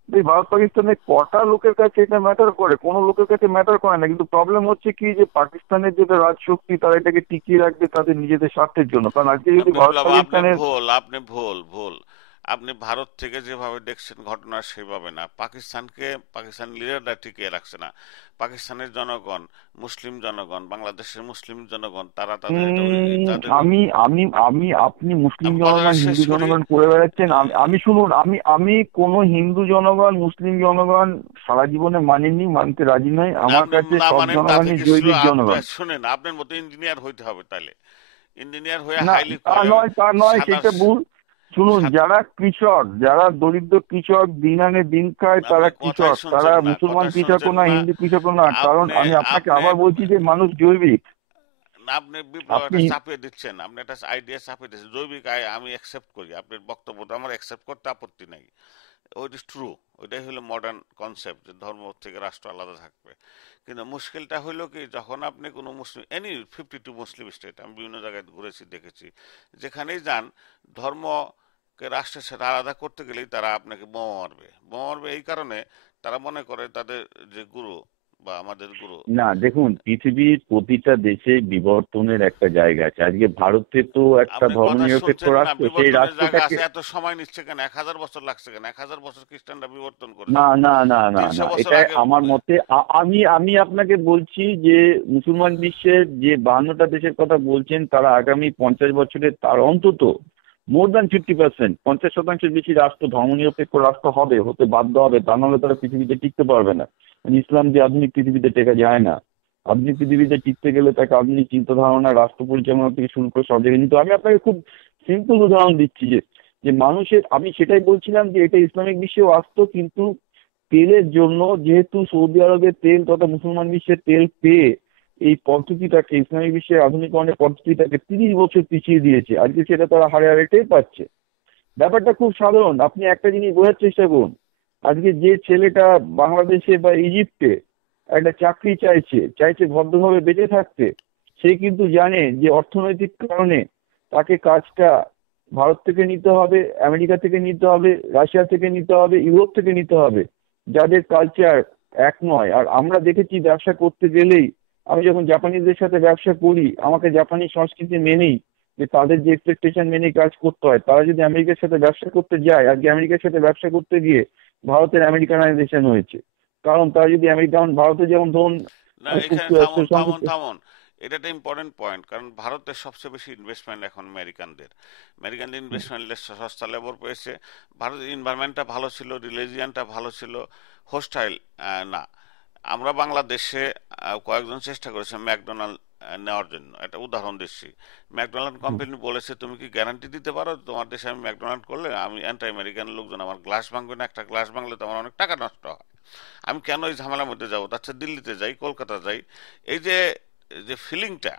এই ভারত পাকিস্তানের কটা লোকের কাছে এটা ম্যাটার করে? কোনো লোকের কাছে ম্যাটার করে না। কিন্তু প্রবলেম হচ্ছে কি, যে পাকিস্তানের যেটা রাজশক্তি তারা এটাকে টিকিয়ে রাখবে তাদের নিজেদের স্বার্থের জন্য। কারণ আজকে যদি ভারত বিপ্লব, আপনি পাকিস্তানের। ভুল, আপনি ভুল ভুল। আপনি ভারত থেকে যেভাবে দেখছেন ঘটনা সেভাবে না। পাকিস্তানকে পাকিস্তান লিডাররা টিকিয়ে রাখছে না, পাকিস্তানের জনগণ, মুসলিম জনগণ, বাংলাদেশের মুসলিম জনগণ, তারা তাদের এটা তাদের। আমি আমি আমি আপনি মুসলিম আমি কথাটা জনগণ শেষ হিন্দু করি। জনগণ করে বেড়াচ্ছেন। আমি শুনুন, আমি আমি কোনো হিন্দু জনগণ মুসলিম জনগণ সারা জীবনে মানিনি, মানতে রাজি নই। আমার আপনি কাছে না সব মানেন তাতে জনগণই কিছু, জৈবিক জনগণ। শুনেন, আপনার মতো ইঞ্জিনিয়ার হইতে হবে তাহলে, ইঞ্জিনিয়ার হয়ে না, হাইলি তা নয়, তা নয়, সাদা সেটা ভুল। শুনুন, সাদ- যারা কৃষক, যারা দরিদ্র কৃষক দিন আনে দিন খায়, আপনি তারা কথাই কৃষক, তারা শুনছেন না, কথা মুসলমান কৃষকও শুনছেন না, না। হিন্দু কৃষকও না। কারণ আপনি আমি আপনাকে আপনি আবার বলছি যে মানুষ জৈবিক। আপনি বিপ্লব আপনি একটা চাপিয়ে দিচ্ছেন, আপনি একটা আইডিয়া চাপিয়ে দিচ্ছেন। জৈবিক আমি অ্যাকসেপ্ট করি, আপনার বক্তব্যটা আমার অ্যাকসেপ্ট করতে আপত্তি নাই, ওইট ইজ ট্রু, ওইটাই হলো মডার্ন কনসেপ্ট যে ধর্ম থেকে রাষ্ট্র আলাদা থাকবে। কিন্তু মুশকিলটা হলো কি, যখন আপনি কোনো মুসলিম, 52 মুসলিম স্টেট, আমি বিভিন্ন জায়গায় ঘুরেছি দেখেছি, যেখানেই যান ধর্মকে রাষ্ট্রের সাথে আলাদা করতে গেলেই তারা আপনাকে বোমা মারবে। বোমা মারবে এই কারণে, তারা মনে করে তাদের যে গুরু বা আমাদের গুরু। না দেখুন, পৃথিবীর প্রতিটা দেশে বিবর্তনের একটা জায়গা আছে। আজকে ভারতে তো একটা আপনি কথা ধর্মনিরপেক্ষ শুনছেন না, রাষ্ট্র, সেই বিবর্তনের জায়গা রাষ্ট্রটাকে। আছে, এত সময় নিচ্ছে কেন? 1000 বছর লাগছে কেন? 1000 বছর খ্রিস্টানরা বিবর্তন করেছে, না না না না না, 300 বছর এটা আগে। আমার মতে আমি আমি আপনাকে বলছি যে মুসলমান বিশ্বের যে 52টা দেশের কথা বলছেন, তারা আগামী 50 বছরে তার অন্তত মোর দ্যান 50%, 50% বেশি রাষ্ট্র ধর্মনিরপেক্ষ রাষ্ট্র হবে, হতে বাধ্য হবে, তা নাহলে তারা পৃথিবীতে টিকতে পারবে না। ইসলাম যে আধুনিক পৃথিবীতে টেকা যায় না। আধুনিক পৃথিবীতে টিকতে গেলে তাকে আধুনিক চিন্তা ধারণা, রাষ্ট্র পরিচালনা থেকে শুরু করে সব জায়গায় নিতে। আমি আপনাকে খুব সিম্পল উদাহরণ দিচ্ছি যে যে মানুষের, আমি সেটাই বলছিলাম যে এটা ইসলামিক বিশ্বেও আসতো, কিন্তু তেলের জন্য, যেহেতু সৌদি আরবের তেল তথা মুসলমান বিশ্বের তেল পেয়ে এই পদ্ধতিটাকে, ইসলামিক বিশ্বের আধুনিকরণের পদ্ধতিটাকে 30 বছর পিছিয়ে দিয়েছে। আজকে সেটা তারা হারে হারে টের পাচ্ছে। ব্যাপারটা খুব সাধারণ, আপনি একটা জিনিস বোঝার চেষ্টা করুন। আজকে যে ছেলেটা বাংলাদেশে বা ইজিপ্টে একটা চাকরি চাইছে, চাইছে ভদ্রভাবে বেঁচে থাকতে, সে কিন্তু জানে যে অর্থনৈতিক কারণে তাকে কাজটা ভারত থেকে নিতে হবে, আমেরিকা থেকে নিতে হবে, রাশিয়া থেকে নিতে হবে, ইউরোপ থেকে নিতে হবে, যাদের কালচার এক নয়। আর আমরা দেখেছি ব্যবসা করতে গেলেই, আমি যখন জাপানিজদের সাথে ব্যবসা করি, আমাকে জাপানি সংস্কৃতি মেনেই, যে তাদের যে এক্সপেকটেশন মেনেই কাজ করতে হয়। তারা যদি আমেরিকার সাথে ব্যবসা করতে যায়, আজকে আমেরিকার সাথে ব্যবসা করতে গিয়ে ভারতের আমেরিকানাইজেশন হয়েছে। কারণ তারা যদি আমেরিকান, ভারতে যেমন ধরুন না, খুব এখানে থামুন থামুন সংযুক্ত। থামুন, এটা একটা ইম্পর্টেন্ট পয়েন্ট, কারণ ভারতের সবচেয়ে বেশি ইনভেস্টমেন্ট এখন আমেরিকানদের। আমেরিকানদের ইনভেস্টমেন্ট সস্তা লেবার পেয়েছে। ভারতের এনভায়রনমেন্টটা ভালো ছিল, রিলিজিয়ানটা ভালো ছিল, হোস্টাইল না। আমরা বাংলাদেশে কয়েকজন চেষ্টা করেছে ম্যাকডোনাল্ড নেওয়ার জন্য। একটা উদাহরণ দিচ্ছি, ম্যাকডোনাল্ড কোম্পানি বলেছে তুমি কি গ্যারান্টি দিতে পারো তোমার দেশে আমি ম্যাকডোনাল্ড করলে আমি অ্যান্টি আমেরিকান লোকজন আমার গ্লাস ভাঙবে না? একটা গ্লাস ভাঙলে তো আমার অনেক টাকা নষ্ট হয়, আমি কেন এই ঝামেলার মধ্যে যাবো? তার চেয়ে দিল্লিতে যাই, কলকাতা যাই। এই যে যে ফিলিংটা,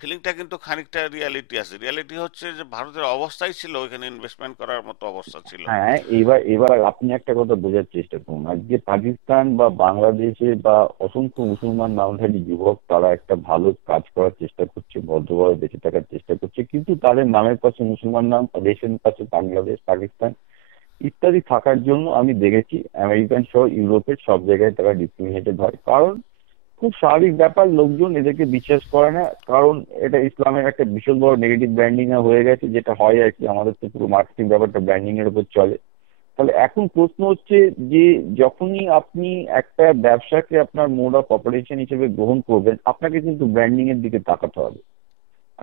ফিলিংটা কিন্তু খানিকটা রিয়ালিটি আছে। রিয়ালিটি হচ্ছে যে ভারতের অবস্থাই ছিল ওইখানে ইনভেস্টমেন্ট করার মতো অবস্থা ছিল না। হ্যাঁ, এবার এবার আপনি একটা কথা বোঝার চেষ্টা করুন। আজকে পাকিস্তান বা বাংলাদেশে বা অসংখ্য মুসলমান নামধারী যুবক, তারা একটা ভালো কাজ করার চেষ্টা করছে, ভদ্রভাবে বেঁচে থাকার চেষ্টা করছে, কিন্তু তাদের নামের পাশে মুসলমান নাম, দেশের পাশে বাংলাদেশ, পাকিস্তান ইত্যাদি থাকার জন্য আমি দেখেছি আমেরিকান সহ ইউরোপের সব জায়গায় তারা ডিসক্রিমিনেটেড হয়। কারণ খুব স্বাভাবিক ব্যাপার, লোকজন এদেরকে বিশ্বাস করে না। কারণ এটা ইসলামের একটা ভীষণ বড় নেগেটিভ ব্র্যান্ডিং হয়ে গেছে, যেটা হয় আর কি। আমাদের তো পুরো মার্কেটিং ব্যাপারটা ব্র্যান্ডিং এর উপর চলে। তাহলে এখন প্রশ্ন হচ্ছে যে যখনই আপনি একটা ব্যবসাকে আপনার মোড অফ অপারেশন হিসেবে গ্রহণ করবেন, আপনাকে কিন্তু ব্র্যান্ডিং এর দিকে তাকাতে হবে।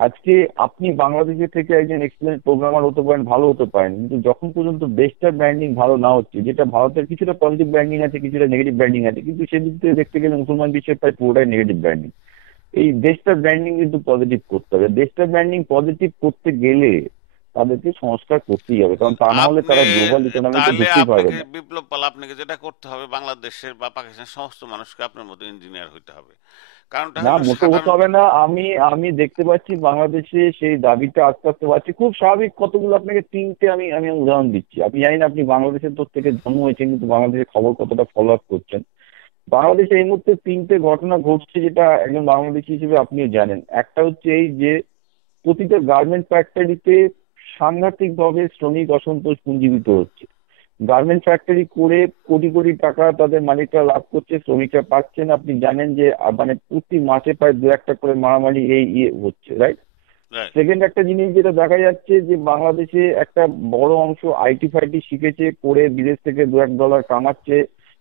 আজকে আপনি বাংলাদেশের থেকে একজন এক্সেলেন্ট প্রোগ্রামার হতে পারেন, ভালো হতে পারেন, কিন্তু যখন পর্যন্ত দেশটার ব্র্যান্ডিং ভালো না হচ্ছে, যেটা ভারতের কিছুটা পজিটিভ ব্র্যান্ডিং আছে, কিছুটা নেগেটিভ ব্র্যান্ডিং আছে, কিন্তু সেদিক থেকে দেখতে গেলে মুসলমান বিশ্বের প্রায় পুরোটাই নেগেটিভ ব্র্যান্ডিং। এই দেশটার ব্র্যান্ডিং কিন্তু পজিটিভ করতে হবে। দেশটার ব্র্যান্ডিং পজিটিভ করতে গেলে তাদেরকে সংস্কার করতেই হবে, কারণ তা না হলে আপনি তারা গ্লোবাল ইকোনমিতে তাহলে ঢুকতেই পারবে আপনাকে না। বিপ্লব পাল, আপনাকে যেটা করতে হবে, বাংলাদেশের বা পাকিস্তানের সমস্ত মানুষকে আপনার মতো ইঞ্জিনিয়ার হইতে হবে। কারণটা না, হলো মোটেও হতে সাধারণ। হবে না। আমি আমি দেখতে পাচ্ছি বাংলাদেশে সেই দাবিটা আস্তে আস্তে পাচ্ছি, খুব স্বাভাবিক। কতগুলো আপনাকে তিনটে আমি আমি উদাহরণ দিচ্ছি। আপনি জানি না আপনি বাংলাদেশের তোর থেকে জন্ম হয়েছেন, কিন্তু বাংলাদেশের খবর কতটা ফলো আপ করছেন। বাংলাদেশে এই মুহূর্তে তিনটে ঘটনা ঘটছে, যেটা একজন বাংলাদেশী হিসেবে আপনিও জানেন। একটা হচ্ছে এই যে প্রতিটা গার্মেন্ট ফ্যাক্টরিতে সাংঘাতিক ভাবে শ্রমিক অসন্তোষ পুঞ্জীভূত হচ্ছে। গার্মেন্ট ফ্যাক্টরি করে কোটি কোটি টাকা তাদের মালিকরা লাভ করছে, শ্রমিকরা পাচ্ছেন। আপনি জানেন যে মানে প্রতি মাসে প্রায় 2-1টা করে মারামারি এই ইয়ে হচ্ছে, রাইট? Right. সেকেন্ড একটা জিনিস যেটা দেখা যাচ্ছে, যে বাংলাদেশে একটা বড় অংশ আইটি ফাইটি শিখেছে, করে বিদেশ থেকে $2-1 কামাচ্ছে।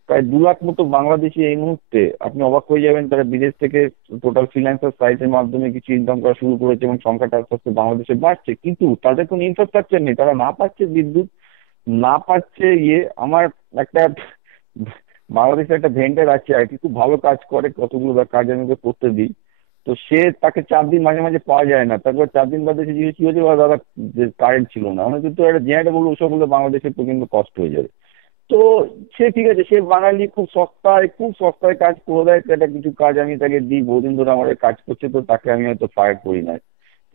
প্রায় 2 লাখ মতো বাংলাদেশি এই মুহূর্তে, আপনি অবাক হয়ে যাবেন, তারা বিদেশ থেকে টোটাল ফ্রিল্যান্সার সাইটের মাধ্যমে কিছু ইনকাম করা শুরু করেছে, এবং সংখ্যাটা আস্তে আস্তে বাংলাদেশে বাড়ছে। কিন্তু তাদের কোনো ইনফ্রাস্ট্রাকচার নেই, তারা না পাচ্ছে বিদ্যুৎ, না পাচ্ছে ইয়ে। আমার একটা বাংলাদেশে একটা ভেন্ডার আছে আর কি, খুব ভালো কাজ করে, কতগুলো কাজ আমি ওকে করতে দিই। তো সে, তাকে 4 দিন মাঝে মাঝে পাওয়া যায় না। তারপর 4 দিন বাদে সে জিজ্ঞেস কি হয়েছে, বলে, দাদা কারেন্ট ছিল না। আমি কিন্তু একটা জেনারেটর বলবো, ওসব বলে বাংলাদেশে প্রচন্ড কষ্ট হয়ে যাবে। তো সে ঠিক আছে, সে বাঙালি, খুব সস্তায় কাজ করে দেয়। একটা কিছু কাজ আমি তাকে দিই, বহুদিন ধরে আমার এই কাজ করছে, তো তাকে আমি হয়তো ফায়ার করি না।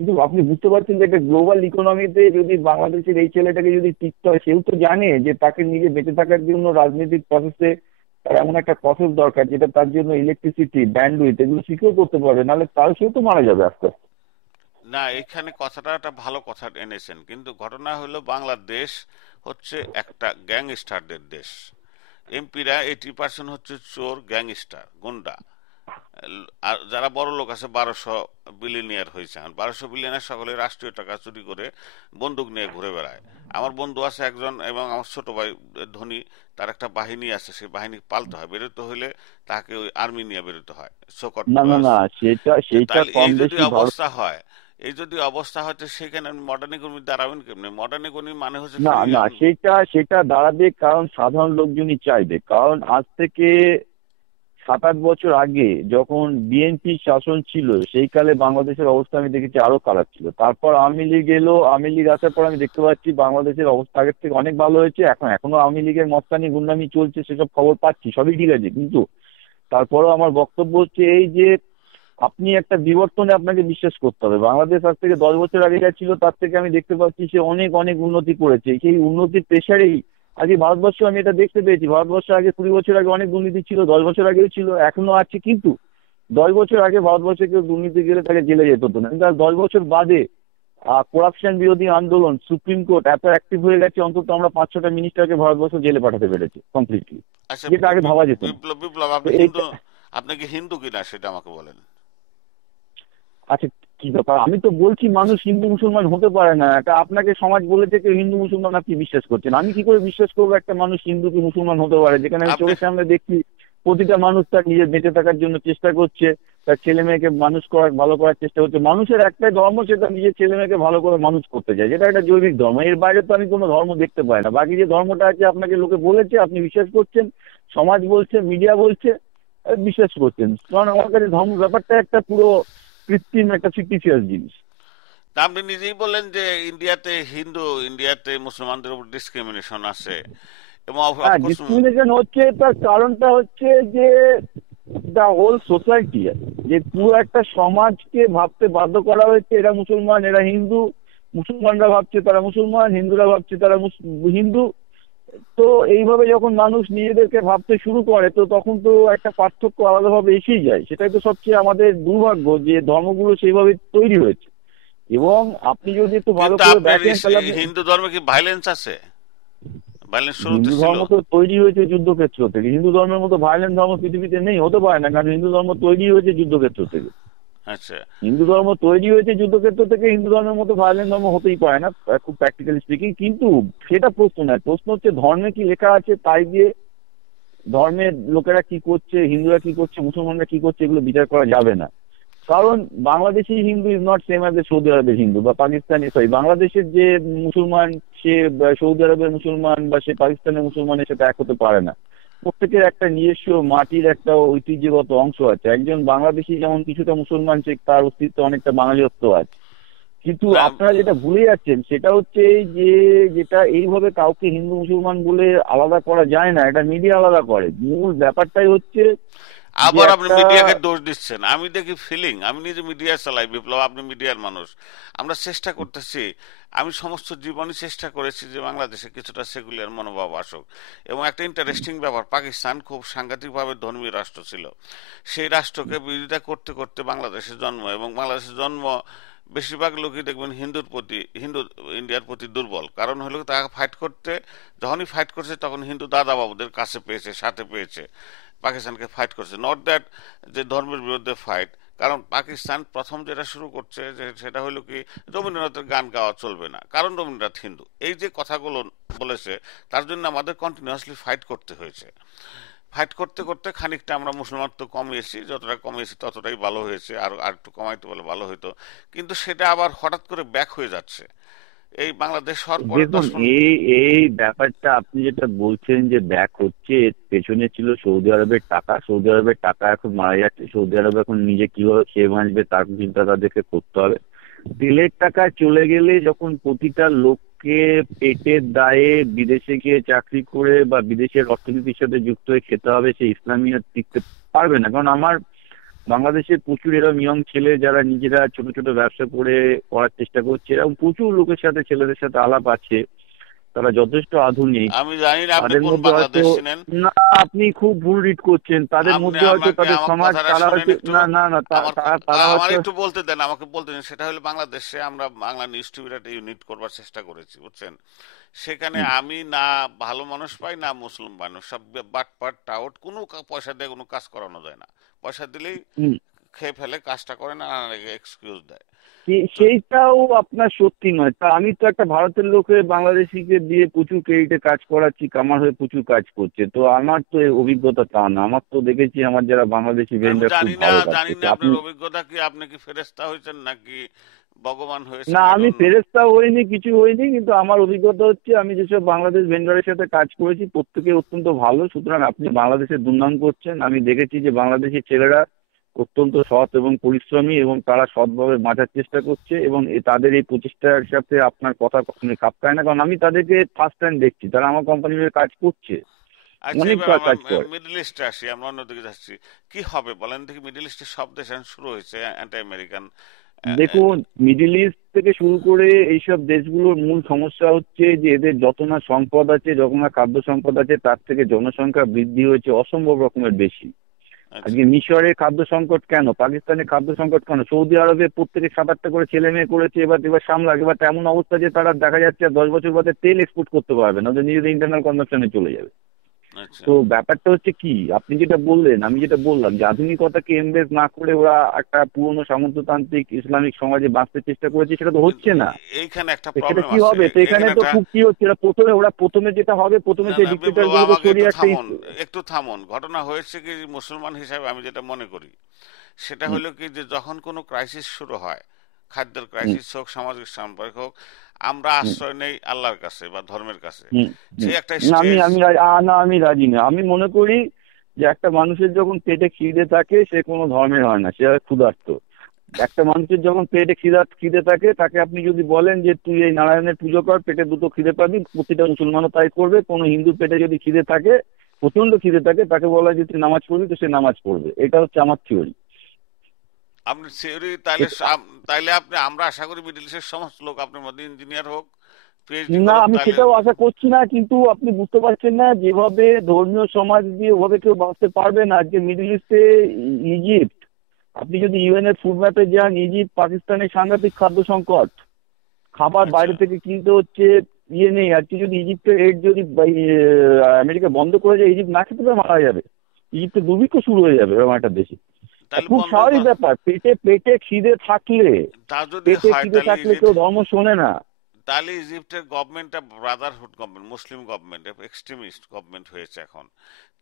কিন্তু আপনি বুঝতে পারছেন যে একটা গ্লোবাল ইকোনমিতে যদি বাংলাদেশের এই ছেলেটাকে যদি টিকতে হয়, সেও তো জানে যে তাকে নিজে বেঁচে থাকার জন্য রাজনৈতিক প্রসেসে তার এমন একটা প্রসেস দরকার যেটা তার জন্য ইলেকট্রিসিটি, ব্যান্ডউইথ এগুলো সিকিউর করতে পারবে, নাহলে তাও সেও তো মারা যাবে আস্তে আস্তে। না, এখানে কথাটা একটা ভালো কথা এনেছেন, কিন্তু ঘটনা হলো বাংলাদেশ হচ্ছে একটা গ্যাংস্টারদের দেশ। এমপিরা 80% হচ্ছে চোর, গ্যাংস্টার, গুন্ডা। আর যারা বড় লোক আছে 1200 বিলিয়নিয়ার হয়েছে, 1200 বিলিয়নিয়ার সকলে রাষ্ট্রীয় টাকা চুরি করে বন্দুক নিয়ে ঘুরে বেড়ায়। আমার বন্ধু আছে একজন, এবং আমার ছোট ভাই ধনী, তার একটা বাহিনী আছে, সেই বাহিনী পালতে হয়, বেরোতে হলে তাকে ওই আর্মি নিয়ে বেরোতে হয়, শোকট। না না না, সেটা সেটা তাহলে কম এই যদি বেশি ভারত। অবস্থা হয়, এই যদি অবস্থা হয়, তো সেখানে মডার্ন ইকোনমি দাঁড়াবেন কেমনি? মডার্ন ইকোনমি মানে হচ্ছে না খালি না, সেটা দাঁড়াবে কারণ সাধারণ লোকজনই চাইবে। কারণ আজ থেকে 7-8 বছর আগে যখন বিএনপি শাসন ছিল, সেই কালে বাংলাদেশের অবস্থা আমি দেখেছি আরো খারাপ ছিল। তারপর আওয়ামী লীগ এলো, আওয়ামী লীগ আসার পর আমি দেখতে পাচ্ছি বাংলাদেশের অবস্থা আগের থেকে অনেক ভালো হয়েছে। এখনো আওয়ামী লীগের মস্তানি গুন্ডামি চলছে, সেসব খবর পাচ্ছি, সবই ঠিক আছে। কিন্তু তারপরেও আমার বক্তব্য হচ্ছে এই যে আপনি একটা বিবর্তনে আপনাকে বিশ্বাস করতে হবে। বাংলাদেশ আজ থেকে 10 বছর আগে যা ছিল তার থেকে আমি দেখতে পাচ্ছি সে অনেক অনেক উন্নতি করেছে। সেই উন্নতির প্রেসারেই আজকে ভারতবর্ষ, আমি এটা দেখতে পেয়েছি, ভারতবর্ষ আগে 20 বছর আগে অনেক দুর্নীতি ছিল, 10 বছর আগেও ছিল, এখনো আছে। কিন্তু 10 বছর আগে ভারতবর্ষে কেউ দুর্নীতি গেলে তাকে জেলে যেত হতো না, কিন্তু আর 10 বছর বাদে করাপশন বিরোধী আন্দোলন, সুপ্রিম কোর্ট এত অ্যাক্টিভ হয়ে গেছে, অন্তত আমরা 5-6টা মিনিস্টারকে ভারতবর্ষ জেলে পাঠাতে পেরেছি কমপ্লিটলি, আচ্ছা, যেটা আগে ভাবা যেত না। বিপ্লব বিপ্লব তো আপনি হিন্দু, আপনি কি হিন্দু কিনা সেটা আমাকে বলেন। আচ্ছা, কি ব্যাপার? আমি তো বলছি মানুষ হিন্দু মুসলমান হতে পারে না। এটা আপনাকে সমাজ বলেছে কেউ হিন্দু মুসলমান, আপনি বিশ্বাস করছেন। আমি কি করে বিশ্বাস করবো একটা মানুষ হিন্দু কি মুসলমান হতে পারে, যেখানে আমি আপনি চোখের সামনে দেখছি প্রতিটা মানুষ তার নিজের বেঁচে থাকার জন্য চেষ্টা করছে, তার ছেলে মেয়েকে মানুষ করার, ভালো করার চেষ্টা করছে। মানুষের একটাই ধর্ম, সেটা নিজের ছেলে মেয়েকে ভালো করে মানুষ করতে চায়, যেটা একটা জৈবিক ধর্ম। এর বাইরে তো আমি কোনো ধর্ম দেখতে পাই না। বাকি যে ধর্মটা আছে আপনাকে লোকে বলেছে, আপনি বিশ্বাস করছেন, সমাজ বলছে, মিডিয়া বলছে, বিশ্বাস করছেন। কারণ আমার কাছে ধর্ম ব্যাপারটা একটা পুরো কৃত্রিম, একটা ফিকটিশিয়াস জিনিস। তা আপনি নিজেই বললেন যে ইন্ডিয়াতে মুসলমানদের উপর ডিসক্রিমিনেশন আছে, এবং হ্যাঁ, অফকোর্স। ডিসক্রিমিনেশন হচ্ছে, তার কারণটা হচ্ছে যে দ্য হোল সোসাইটি, যে পুরো একটা সমাজকে ভাবতে বাধ্য করা হয়েছে এরা মুসলমান, এরা হিন্দু। মুসলমানরা ভাবছে তারা মুসলমান, হিন্দুরা ভাবছে তারা হিন্দু। তো এইভাবে যখন মানুষ নিজেদেরকে ভাবতে শুরু করে, তো তখন তো একটা পার্থক্য আলাদাভাবে এসেই যায়। সেটাই তো সবচেয়ে আমাদের দুর্ভাগ্য, যে ধর্মগুলো সেইভাবে তৈরি হয়েছে। এবং আপনি যদি একটু ভালো কিন্তু করে আপনার দেখেন তাহলে আপনি, হিন্দু ধর্মে কি ভাইলেন্স আছে? ভাইলেন্স শুরুতে হিন্দু ছিল। ধর্ম তো তৈরি হয়েছে যুদ্ধক্ষেত্র থেকে। হিন্দু ধর্মের মতো ভায়োলেন্ট ধর্ম পৃথিবীতে নেই, হতে পারে না, কারণ হিন্দু ধর্ম তৈরি হয়েছে যুদ্ধক্ষেত্র থেকে। আচ্ছা, হিন্দু ধর্ম তৈরি হয়েছে যুদ্ধক্ষেত্র থেকে, হিন্দু ধর্মের মতো ভায়োলেন্ট ধর্ম হতেই পারে না, খুব প্র্যাকটিক্যালি স্পিকিং। কিন্তু সেটা প্রশ্ন নয়, প্রশ্ন হচ্ছে ধর্মে কি লেখা আছে তাই দিয়ে ধর্মের লোকেরা কি করছে, হিন্দুরা কি করছে, মুসলমানরা কি করছে, এগুলো বিচার করা যাবে না। কারণ Bangladeshi Hindu is not same as Saudi আরবের হিন্দু, বা পাকিস্তানি, সরি, বাংলাদেশের যে মুসলমান সে সৌদি আরবের মুসলমান বা সে পাকিস্তানের মুসলমানের সাথে এক হতে পারে না। প্রত্যেকের একটা নিজস্ব মাটির একটা ঐতিহ্যগত অংশ আছে। একজন বাংলাদেশি যেমন কিছুটা মুসলমান, সে তার অস্তিত্ব অনেকটা বাঙালিত্ব আছে। কিন্তু না, আপনারা যেটা ভুলে যাচ্ছেন সেটা হচ্ছে এই যে, যেটা এইভাবে কাউকে হিন্দু মুসলমান বলে আলাদা করা যায় না, এটা মিডিয়া আলাদা করে। মূল ব্যাপারটাই হচ্ছে যে আবার আপনি একটা, মিডিয়াকে দোষ দিচ্ছেন। আমি দেখি ফিলিং, আমি নিজে মিডিয়া চালাই বিপ্লব, আপনি মিডিয়ার মানুষ। আমরা চেষ্টা করতেছি, আমি সমস্ত জীবনই চেষ্টা করেছি যে বাংলাদেশে কিছুটা সেকুলার মনোভাব আসুক। এবং একটা ইন্টারেস্টিং ব্যাপার, পাকিস্তান খুব সাংঘাতিকভাবে ধর্মীয় রাষ্ট্র ছিল। সেই রাষ্ট্রকে বিরোধিতা করতে করতে বাংলাদেশের জন্ম, এবং বাংলাদেশের জন্ম বেশিরভাগ লোকই দেখবেন হিন্দু ইন্ডিয়ার প্রতি দুর্বল। কারণ হলো তাকে ফাইট করতে, যখনই ফাইট করছে তখন হিন্দু দাদা বাবুদের কাছে পেয়েছে, সাথে পেয়েছে, পাকিস্তানকে ফাইট করছে। নট দ্যাট যে ধর্মের বিরুদ্ধে ফাইট। কারণ পাকিস্তান প্রথম যেটা শুরু করছে, যে সেটা হলো কি, রবীন্দ্রনাথের গান গাওয়া চলবে না, কারণ রবীন্দ্রনাথ হিন্দু। এই যে কথাগুলো বলেছে, তার জন্য আমাদের কন্টিনিউয়াসলি ফাইট করতে হয়েছে। ফাইট করতে করতে খানিকটা আমরা মুসলমান তো কমিয়েছি, যতটা কমিয়েছি ততটাই ভালো হয়েছে, আর একটু কমাইতে বলে ভালো হতো। কিন্তু সেটা আবার হঠাৎ করে ব্যাক হয়ে যাচ্ছে এই বাংলাদেশ হওয়ার পরে দেখুন, 10 এই এই ব্যাপারটা আপনি যেটা বলছেন যে ব্যাক হচ্ছে, এর পেছনে ছিল সৌদি আরবের টাকা। সৌদি আরবের টাকা এখন মারা যাচ্ছে। সৌদি আরব এখন নিজে কিভাবে খেয়ে বাঁচবে তার চিন্তা তাদেরকে করতে হবে। তেলের টাকা চলে গেলে যখন প্রতিটা লোককে পেটের দায়ে বিদেশে গিয়ে চাকরি করে বা বিদেশের অর্থনীতির সাথে যুক্ত হয়ে খেতে হবে, সে ইসলামিয়ত টিকতে পারবে না। কারণ আমার বাংলাদেশে প্রচুর এরকম ইয়ং ছেলে যারা নিজেরা ছোট ছোট ব্যবসা করে করার চেষ্টা করছে, এরকম প্রচুর লোকের সাথে, ছেলেদের সাথে আলাপ আছে, তারা যথেষ্ট আধুনিক। আমি জানি না আপনি তাদের কোন মধ্যে হয়তো, বাংলাদেশ ছিলেন। না আপনি খুব ভুল রিড করছেন, তাদের আপনি মধ্যে হয়তো আমাকে তাদের আমার সমাজ, কথাটা তারা শুনেন হয়তো, একটু। না না না আমার তারা আমার হয়তো, একটু বলতে দেন, আমাকে বলতে দেন। সেটা হলো বাংলাদেশে আমরা বাংলা নিউজ টিভির একটা ইউনিট করবার চেষ্টা করেছি, বুঝছেন। সেখানে হুম, আমি না ভালো মানুষ পাই না মুসলিম মানুষ, সব বাটপাট টাউট, কোনো পয়সা দিয়ে কোনো কাজ করানো যায় না। পয়সা দিলেই হুম, খেয়ে ফেলে, কাজটা করে না, এক্সকিউজ দেয়। তো সেইটাও আপনার সত্যি নয়। তা আমি তো একটা ভারতের লোকে বাংলাদেশিকে দিয়ে প্রচুর ক্রেডিটে কাজ করাচ্ছি, আমার হয়ে প্রচুর কাজ করছে, তো আমার তো এ অভিজ্ঞতা তা না। আমার তো দেখেছি আমার যারা বাংলাদেশি আমি ভেন্ডার খুব জানি না, ভালো কাজ জানি না করছে। আপনি, আপনার অভিজ্ঞতা কি, আপনি কি ফেরেশতা হয়েছেন নাকি ভগবান হয়েছেন, না আই আমি ডোন্ট নো। ফেরেশতা হইনি, কিছু হইনি, কিন্তু আমার অভিজ্ঞতা হচ্ছে আমি যেসব বাংলাদেশ ভেন্ডারের সাথে কাজ করেছি প্রত্যেকে অত্যন্ত ভালো। সুতরাং আপনি বাংলাদেশের দুর্নাম করছেন। আমি দেখেছি যে বাংলাদেশি ছেলেরা অত্যন্ত সৎ এবং পরিশ্রমী, এবং তারা সৎভাবে বাঁচার চেষ্টা করছে, এবং তাদের এই প্রচেষ্টার সাথে আপনার কথা কখনোই খাপ খায় না, কারণ আমি তাদেরকে ফার্স্ট টাইম দেখছি, তারা আমার কোম্পানির কাজ করছে, আচ্ছা, অনেক এবার আমরা কাজ করে। মিডল ইস্টে আসি, আমরা অন্যদিকে যাচ্ছি। কি হবে বলেন দেখি, মিডল ইস্টের সব দেশ এখন শুরু হয়েছে অ্যান্টি আমেরিকান। দেখুন, মিডিল ইস্ট থেকে শুরু করে এইসব দেশগুলোর মূল সমস্যা হচ্ছে যে এদের যত না সম্পদ আছে, যত না খাদ্য সম্পদ আছে, তার থেকে জনসংখ্যা বৃদ্ধি হয়েছে অসম্ভব রকমের বেশি। আচ্ছা, আজকে মিশরে খাদ্য সংকট কেন, পাকিস্তানে খাদ্য সংকট কেন, সৌদি আরবে প্রত্যেকে 7-8টা করে ছেলে মেয়ে করেছে, এবার এবার সামলাক, এবার এমন অবস্থা যে তারা দেখা যাচ্ছে আর 10 বছর বাদে তেল এক্সপোর্ট করতে পারবে না, ওদের নিজেদের ইন্টারনাল কনজাম্পশনে চলে যাবে। আচ্ছা। তো ব্যাপারটা হচ্ছে কি, আপনি যেটা বললেন, আমি যেটা বললাম, যে আধুনিকতাকে এমবেস না করে ওরা একটা পুরনো সামন্ততান্ত্রিক ইসলামিক সমাজে বাঁচতে চেষ্টা করেছে, সেটা তো কিন্তু হচ্ছে না। এইখানে একটা তো সেটা প্রবলেম কি আছে, হবে, তো এখানে এখানে তো একটা। খুব কি হচ্ছে, ওরা প্রথমে যেটা হবে, প্রথমে না সেই না ডিক্টেটর বিপ্লব, গুলোকে আমাকে একটু সরিয়ে একটা থামুন, একটু থামুন। ঘটনা হয়েছে কি, মুসলমান হিসাবে আমি যেটা মনে করি সেটা হুম, হলো কি, যে যখন কোনো ক্রাইসিস শুরু হয়, খাদ্যের হুম, ক্রাইসিস হোক, সামাজিক সম্পর্ক হোক, আমরা হুম, আশ্রয় নেই আল্লাহর কাছে বা ধর্মের কাছে। হুম, সে হুম। একটা না আমি স্টেজ। আমি না আমি রাজি না। আমি মনে করি যে একটা মানুষের যখন পেটে খিদে থাকে সে কোনো ধর্মের হয় না, সে হয় ক্ষুধার্ত। একটা মানুষের যখন পেটে খিদে থাকে, তাকে আপনি যদি বলেন যে তুই এই নারায়ণের পুজো কর, পেটে দুটো খিদে পাবি, প্রতিটা মুসলমানও তাই করবে। কোনো হিন্দুর পেটে যদি খিদে থাকে, প্রচন্ড খিদে থাকে, তাকে বলা হয় যে তুই নামাজ পড়বি, তো সে নামাজ পড়বে। এটা হচ্ছে আমার থিওরি। আপনি থিওরি, তাইলে তাইলে আপনি, আমরা আশা করি মিডিল ইস্টের সমস্ত লোক আপনার মধ্যে ইঞ্জিনিয়ার হোক, পিএইচডি না করুক, আমি তাইলে। সেটাও আশা করছি না, কিন্তু আপনি বুঝতে পারছেন না, যেভাবে ধর্মীয় সমাজ দিয়ে ওভাবে কেউ বাঁচতে পারবে না। আজকে মিডল ইস্টে, ইজিপ্ট, আপনি যদি ইউএন এর ফুড ম্যাপে যান, ইজিপ্ট পাকিস্তানের সাংঘাতিক খাদ্য সংকট, খাবার আচ্ছা। বাইরে থেকে কিনতে হচ্ছে, ইয়ে নেই। আজকে যদি ইজিপ্টের এড যদি আমেরিকা বন্ধ করে যায়, ইজিপ্ট না খেতে পেয়ে মারা যাবে, ইজিপ্টে দুর্ভিক্ষ শুরু হয়ে যাবে এরকম একটা দেশে। তাহলে খুব বন্ধ স্বাভাবিক ব্যাপার, পেটে পেটে খিদে থাকলে, তা যদি পেটে হয়, খিদে তাহলে থাকলে ইজিপ্ট, কেউ ধর্ম শোনে না। তাহলে ইজিপ্টের গভর্নমেন্টটা ব্রাদারহুড গভর্নমেন্ট, মুসলিম গভর্নমেন্ট, এক্সট্রিমিস্ট গভর্নমেন্ট হয়েছে এখন।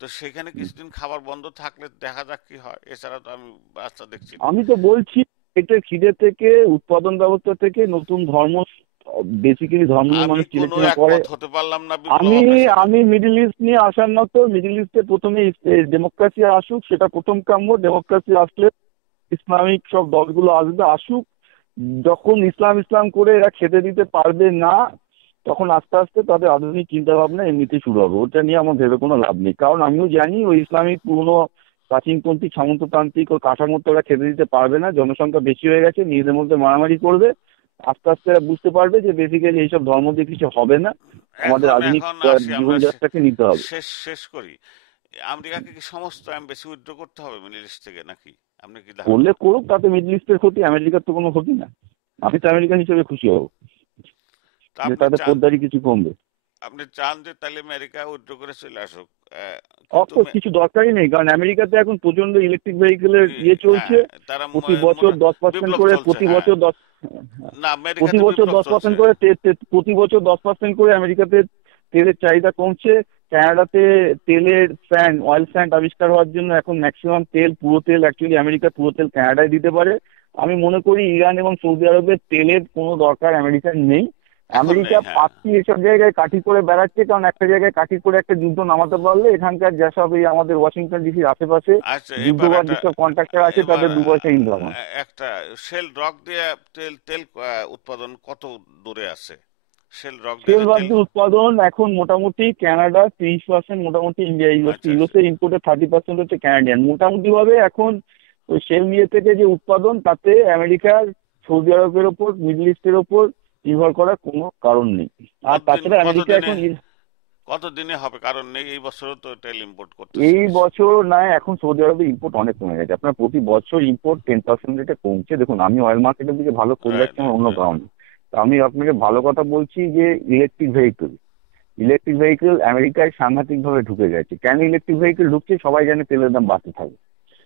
তো সেখানে কিছুদিন খাবার বন্ধ থাকলে দেখা যাক কি হয়, এছাড়া তো আমি বাচ্চা দেখছি না। আমি তো বলছি, পেটের খিদে থেকে, উৎপাদন ব্যবস্থা থেকে নতুন ধর্ম, বেসিক্যালি ধর্ম নিয়ে আমি মানুষ কোনো চিলেচেনা করে। একমত হতে পারলাম না বিপ্লব আমি আপনার সাথে। আমি মিডল ইস্ট নিয়ে আসার মতো, মিডল ইস্টে প্রথমে ডেমোক্রেসি আসুক, সেটা প্রথম কাম্য। ডেমোক্রেসি আসলে ইসলামিক সব দলগুলো আসবে, আসুক। যখন ইসলাম ইসলাম করে এরা খেতে দিতে পারবে না, তখন আস্তে আস্তে তাদের আধুনিক চিন্তা ভাবনা এমনিতে শুরু হবে। ওটা নিয়ে আমার ভেবে কোনো লাভ নেই, কারণ আমিও জানি ওই ইসলামিক পুরনো প্রাচীনপন্থী সামন্ততান্ত্রিক ও কাঠামোতে ওরা খেতে দিতে পারবে না। জনসংখ্যা বেশি হয়ে গেছে, নিজেদের মধ্যে মারামারি করবে। আস্তে আস্তে এরা বুঝতে পারবে যে বেসিক্যালি এইসব ধর্ম দিয়ে কিছু হবে না, আমাদের এখন আধুনিক এখন আসি আমরা, জীবনযাত্রাকে নিতে হবে। শেষ শেষ করি। আমেরিকাকে কি সমস্ত এমবাসি উইথড্র করতে হবে মিডল ইস্ট থেকে নাকি, আপনি কি ধারণা? করলে করুক, তাতে মিডল ইস্টের ক্ষতি, আমেরিকার তো কোনো ক্ষতি না। আমি তো আমেরিকান হিসেবে খুশি হব তা যে আপনি তাদের চান, পোদ্দারি কিছু কমবে। আপনি চান যে তাহলে আমেরিকা উইথড্র করে চলে আসুক, কিন্তু অফকোর্স কিছু দরকারই নেই, কারণ আমেরিকাতে এখন প্রচন্ড ইলেকট্রিক ভেহিকেলের ইয়ে চলছে। হ্যাঁ, তারা প্রতি বছর 10% বিপ্লব করে, চলছে, হ্যাঁ। না, প্রতি আমেরিকাতে বছর বিপ্লব দশ চলছে। পার্সেন্ট করে প্রতি বছর 10% করে আমেরিকাতে তেলের চাহিদা কমছে। কানাডাতে তেলের স্যান্ড, অয়েল স্যান্ড আবিষ্কার হওয়ার জন্য এখন ম্যাক্সিমাম তেল, পুরো তেল অ্যাকচুয়ালি আমেরিকা পুরো তেল কানাডায় দিতে পারে। আমি মনে করি ইরান এবং সৌদি আরবের তেলের কোনো দরকার আমেরিকার নেই। এখন আমেরিকা নেই, হ্যাঁ। পাচ্ছি এসব জায়গায় কাঠি করে বেড়াচ্ছে, কারণ একটা জায়গায় কাঠি করে একটা যুদ্ধ নামাতে পারলে এখানকার যেসব এই আমাদের ওয়াশিংটন ডিসির আশেপাশে আচ্ছা, এবার যুদ্ধবাদ একটা, যেসব কন্ট্রাক্টর আছে, এবার তাদের 2 পয়সা ইনকাম হয়। একটা শেল রক দিয়ে তেল তেল উৎপাদন কত দূরে আছে? শেল রক দিয়ে তেল যে তেল। বাদ্যের উৎপাদন এখন মোটামুটি কানাডা 30%, মোটামুটি ইন্ডিয়া, আচ্ছা, আচ্ছা। ইউএসএ ইম্পোর্টের 30% হচ্ছে কানাডিয়ান। মোটামুটি ভাবে এখন ওই শেল নিয়ে থেকে যে উৎপাদন, তাতে আমেরিকার সৌদি আরবের ওপর, মিডল ইস্টের ওপর নির্ভর করার কোনো কারণ নেই। আর কতদিন তাছাড়া আমেরিকা কতদিনে এখন কতদিনে হবে? কারণ নেই, এই বছরও তো তেল ইম্পোর্ট এই করতেছে বেশি। বছর নয়, এখন সৌদি আরবে ইম্পোর্ট অনেক কমে গেছে। আপনার প্রতি বছর ইম্পোর্ট 10% রেটে কমছে। দেখুন, আমি অয়েল মার্কেটের দিকে ভালো করে রাইট, যাচ্ছি আমার রাইট, অন্য রাইট। কারণে। তো আমি আপনাকে ভালো কথা বলছি যে ইলেকট্রিক ভেহিকেল আমেরিকায় সাংঘাতিক ভাবে ঢুকে গেছে। কেন ইলেকট্রিক ভেহিকেল ঢুকছে? সবাই জানে তেলের দাম বাড়তে থাকবে।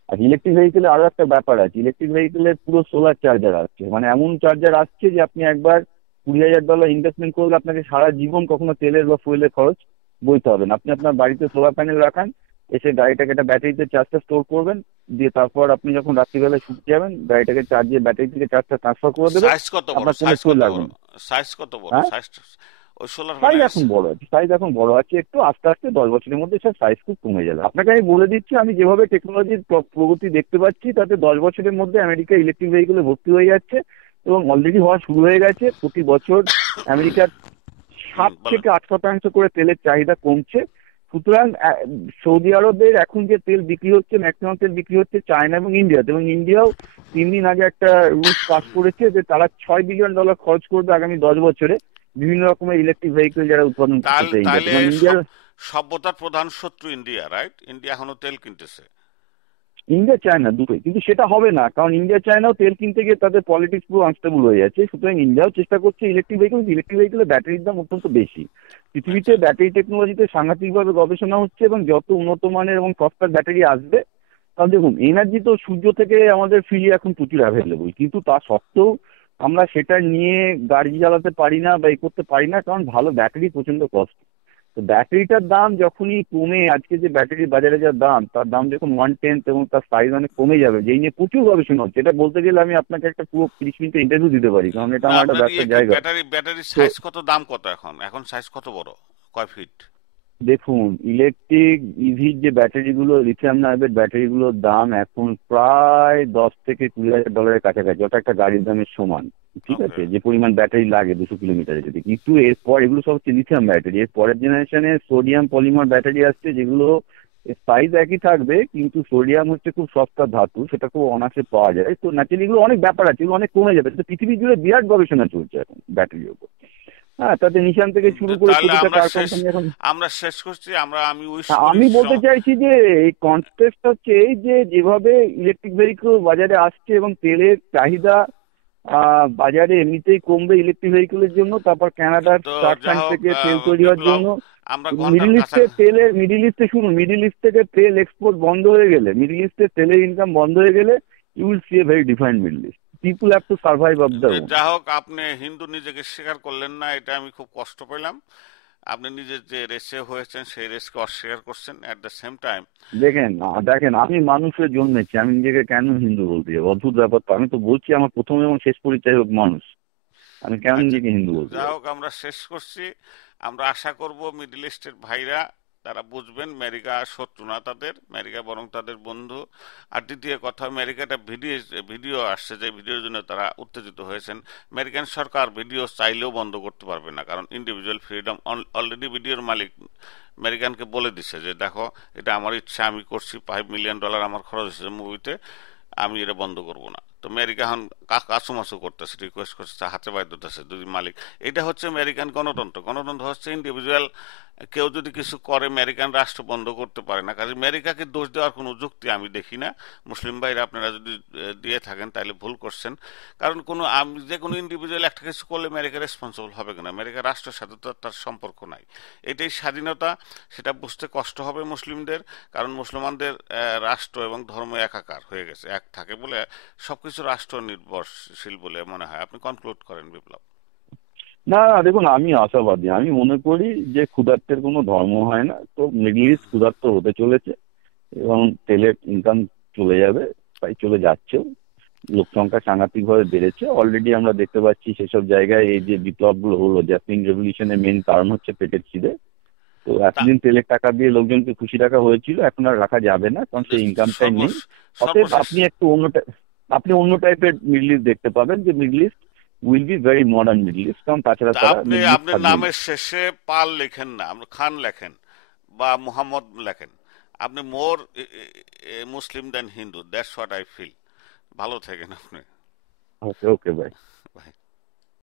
আর ইলেকট্রিক ভেহিকেলের আরো একটা ব্যাপার আছে, ইলেকট্রিক ভেহিকেলের পুরো সোলার চার্জার আসছে, মানে এমন চার্জার আসছে যে আপনি একবার $20,000 ইনভেস্টমেন্ট করলে আপনাকে সারা জীবন কখনো তেলের বা ফুয়েলের খরচ বইতে হবে না। আপনি আপনার বাড়িতে সোলার প্যানেল রাখান, এসে গাড়িটাকে একটা ব্যাটারিতে চার্জটা স্টোর করবেন, দিয়ে তারপর আপনি যখন রাত্রিবেলায় শুতে যাবেন গাড়িটাকে চার্জে ব্যাটারি থেকে চার্জটা ট্রান্সফার করে দেবেন, সাইজ কত বড়? আপনার কোনো ফুয়েল লাগবে না। সাইজ কত বড়? হ্যাঁ, সাইজ ওই সোলার সাইজ প্যানেল। এখন বড় আছে, একটু আস্তে আস্তে 10 বছরের মধ্যে সব সাইজ খুব কমে যাবে। আপনাকে আমি বলে দিচ্ছি, আমি যেভাবে টেকনোলজির প্রগতি দেখতে পাচ্ছি, তাতে 10 বছরের মধ্যে আমেরিকা ইলেকট্রিক ভেহিকেলে ভর্তি হয়ে যাচ্ছে, এবং অলরেডি হওয়া শুরু হয়ে গেছে। প্রতি বছর আমেরিকার 7 থেকে 8% করে তেলের চাহিদা কমছে। সুতরাং সৌদি আরবের এখন যে তেল বিক্রি হচ্ছে, ম্যাক্সিমাম তেল বিক্রি হচ্ছে চায়না এবং ইন্ডিয়াতে, এবং ইন্ডিয়াও 3 দিন আগে একটা রুলস পাস করেছে যে তারা $6 বিলিয়ন খরচ করবে আগামী 10 বছরে বিভিন্ন রকমের ইলেকট্রিক ভেহিকেল যারা উৎপাদন করতেছে ইন্ডিয়াতে। তাহলে এবং ইন্ডিয়ার সভ্যতার প্রধান শত্রু ইন্ডিয়া, রাইট? ইন্ডিয়া এখনো তেল কিনতেছে। ইন্ডিয়া চায়না দুটোই, কিন্তু সেটা হবে না, কারণ ইন্ডিয়া চায়নাও তেল কিনতে গিয়ে তাদের পলিটিক্স পুরো আনস্টেবল হয়ে যাচ্ছে। সুতরাং ইন্ডিয়াও চেষ্টা করছে ইলেকট্রিক ভেহিকেলের ব্যাটারির দাম অত্যন্ত বেশি। পৃথিবীতে আচ্ছা, আচ্ছা। ব্যাটারি টেকনোলজিতে সাংঘাতিকভাবে গবেষণা হচ্ছে, এবং যত উন্নত মানের এবং সস্তার ব্যাটারি আসবে, কারণ দেখুন এনার্জি তো সূর্য থেকে আমাদের ফ্রি এখন প্রচুর অ্যাভেলেবল, কিন্তু তা সত্ত্বেও আমরা সেটা নিয়ে গাড়ি চালাতে পারি না বা করতে পারি না, কারণ ভালো ব্যাটারি প্রচন্ড কষ্ট। তো ব্যাটারিটার দাম যখনই কমে, আজকে যে ব্যাটারি বাজারে যা দাম, তার দাম যখন 1/10 এবং তার সাইজ অনেক কমে যাবে, যেই নিয়ে প্রচুর গবেষণা হচ্ছে। এটা বলতে গেলে আমি আপনাকে একটা পুরো 30 মিনিটের ইন্টারভিউ দিতে পারি, কারণ এটা না, আমার একটা আপনার ব্যস্ত কি জায়গা। ব্যাটারির তো সাইজ কত, দাম কত এখন? এখন সাইজ কত বড়? কয় ফিট? দেখুন, ইলেকট্রিক ইভির যে ব্যাটারিগুলো, লিথিয়াম নাইট্রেট ব্যাটারিগুলোর দাম এখন প্রায় $10 থেকে $20,000 কাছাকাছি, ওটা একটা গাড়ির দামের সমান। ঠিক ওকে। আছে, যে পরিমাণ ব্যাটারি লাগে 200 কিলোমিটারে যদি। কিন্তু এরপর এগুলো সব হচ্ছে লিথিয়াম ব্যাটারি, এর পরের জেনারেশনে সোডিয়াম পলিমার ব্যাটারি আসছে, যেগুলো সাইজ একই থাকবে, কিন্তু সোডিয়াম হচ্ছে খুব সস্তা ধাতু, সেটা খুব অনায়াসে পাওয়া যায়। তো ন্যাচারালি এগুলো অনেক ব্যাপার আছে, এগুলো অনেক কমে যাবে। তো পৃথিবী জুড়ে বিরাট গবেষণা চলছে এখন ব্যাটারির উপর। হ্যাঁ, তাতে নিশান থেকে শুরু করে তাহলে প্রতিটা আমরা কার শেষ কোম্পানি এখন। আমরা শেষ করছি। আমি উইশ হ্যাঁ, করি আমি বলতে চাইছি যে এই কনটেক্সট হচ্ছে এই যে যেভাবে ইলেকট্রিক ভেহিকেল বাজারে আসছে এবং তেলের চাহিদা বাজারে এমনিতেই কমবে ইলেকট্রিক ভেহিকেলের জন্য, তারপর কানাডার তো যা স্টারফ্যান্ড হোক, থেকে তেল তৈরি হওয়ার বিপ্লব, জন্য আমরা ঘন্টার কাছা। মিডিল ইস্টে শুনুন, মিডিল ইস্ট থেকে তেল এক্সপোর্ট বন্ধ হয়ে গেলে, মিডিল ইস্টের তেলের ইনকাম বন্ধ হয়ে গেলে, you will see a very defined Middle East. People have to survive of the own. যা হোক, আপনি হিন্দু নিজেকে স্বীকার করলেন না, এটা আমি খুব কষ্ট পেলাম। আপনি নিজের যে রেসে হয়েছেন সেই রেসকে অস্বীকার করছেন অ্যাট দ্য সেম টাইম। দেখেন, আমি মানুষের জন্মেছি, আমি নিজেকে কেন হিন্দু বলতে যাবো? অদ্ভুত ব্যাপার তো। আমি তো বলছি আমার প্রথম এবং শেষ পরিচয় হোক মানুষ, আমি কেন আচ্ছা, নিজেকে হিন্দু বলতে যা যাবো? হোক, আমরা শেষ করছি। আমরা আশা করব মিডল ইস্টের ভাইরা তারা বুঝবেন আমেরিকা শত্রু না তাদের, আমেরিকা বরং তাদের বন্ধু। আর দ্বিতীয় কথা, আমেরিকাটা ভিডিও আসছে, যে ভিডিওর জন্য তারা উত্তেজিত হয়েছেন। আমেরিকান সরকার ভিডিও চাইলেও বন্ধ করতে পারবে না, কারণ ইন্ডিভিজুয়াল ফ্রিডম। অলরেডি ভিডিওর মালিক আমেরিকানকে বলে দিছে যে দেখো, এটা আমার ইচ্ছা, আমি করছি, $5 মিলিয়ন আমার খরচ হয়েছে মুভিতে, আমি এটা বন্ধ করব না। তো আমেরিকা এখন কাসুমাসু করতেছে, রিকোয়েস্ট করতেছে, হাতে পায়ে ধরতেছে দুই মালিক। এটা হচ্ছে আমেরিকান গণতন্ত্র। গণতন্ত্র হচ্ছে ইন্ডিভিজুয়াল, কেউ যদি কিছু করে আমেরিকান রাষ্ট্র বন্ধ করতে পারে না। কাজে আমেরিকাকে দোষ দেওয়ার কোনো যুক্তি আমি দেখি না। মুসলিম ভাইরা আপনারা যদি দিয়ে থাকেন তাহলে ভুল করছেন। কারণ যে কোনো ইন্ডিভিজুয়াল একটা কিছু করলে আমেরিকা রেসপন্সিবল হবে কেন? আমেরিকা রাষ্ট্রের সাথে তো তার সম্পর্ক নাই। এটাই স্বাধীনতা, সেটা বুঝতে কষ্ট হবে মুসলিমদের। কারণ মুসলমানদের রাষ্ট্র এবং ধর্ম একাকার হয়ে গেছে, এক থাকে বলে সবকিছু রাষ্ট্র নির্ভরশীল বলে মনে হয়। আপনি কনক্লুড করেন বিপ্লব। না না, দেখুন আমি আশাবাদী, আমি মনে করি যে ক্ষুধার্তের কোনো ধর্ম হয় না। তো মিডল ইস্ট ক্ষুধার্ত হতে চলেছে, এবং তেলের ইনকাম চলে যাবে, তাই চলে যাচ্ছেও। লোক সংখ্যা সাংঘাতিকভাবে বেড়েছে, অলরেডি আমরা দেখতে পাচ্ছি সেসব জায়গায়। এই যে বিপ্লবগুলো হলো, জ্যাসমিন রেভলিউশনের মেন কারণ হচ্ছে পেটের খিদে। তো তা এতদিন তেলের টাকা দিয়ে লোকজনকে খুশি রাখা হয়েছিল, এখন আর রাখা যাবে না, কারণ সেই ইনকামটাই নেই। অতএব সর্বশেষ, আপনি অন্য টাইপের মিডল ইস্ট দেখতে পাবেন, যে middle east will be very modern middle east, কারণ তাছাড়া তা তারা আপনি মিডল ইস্ট আপনার থাকবে না। নামের শেষে পাল লেখেন না, আমরা খান লেখেন বা মুহাম্মদ লেখেন। আপনি more Muslim then Hindu, that's what I feel. ভালো থাকেন আপনি। Okay, okay, by.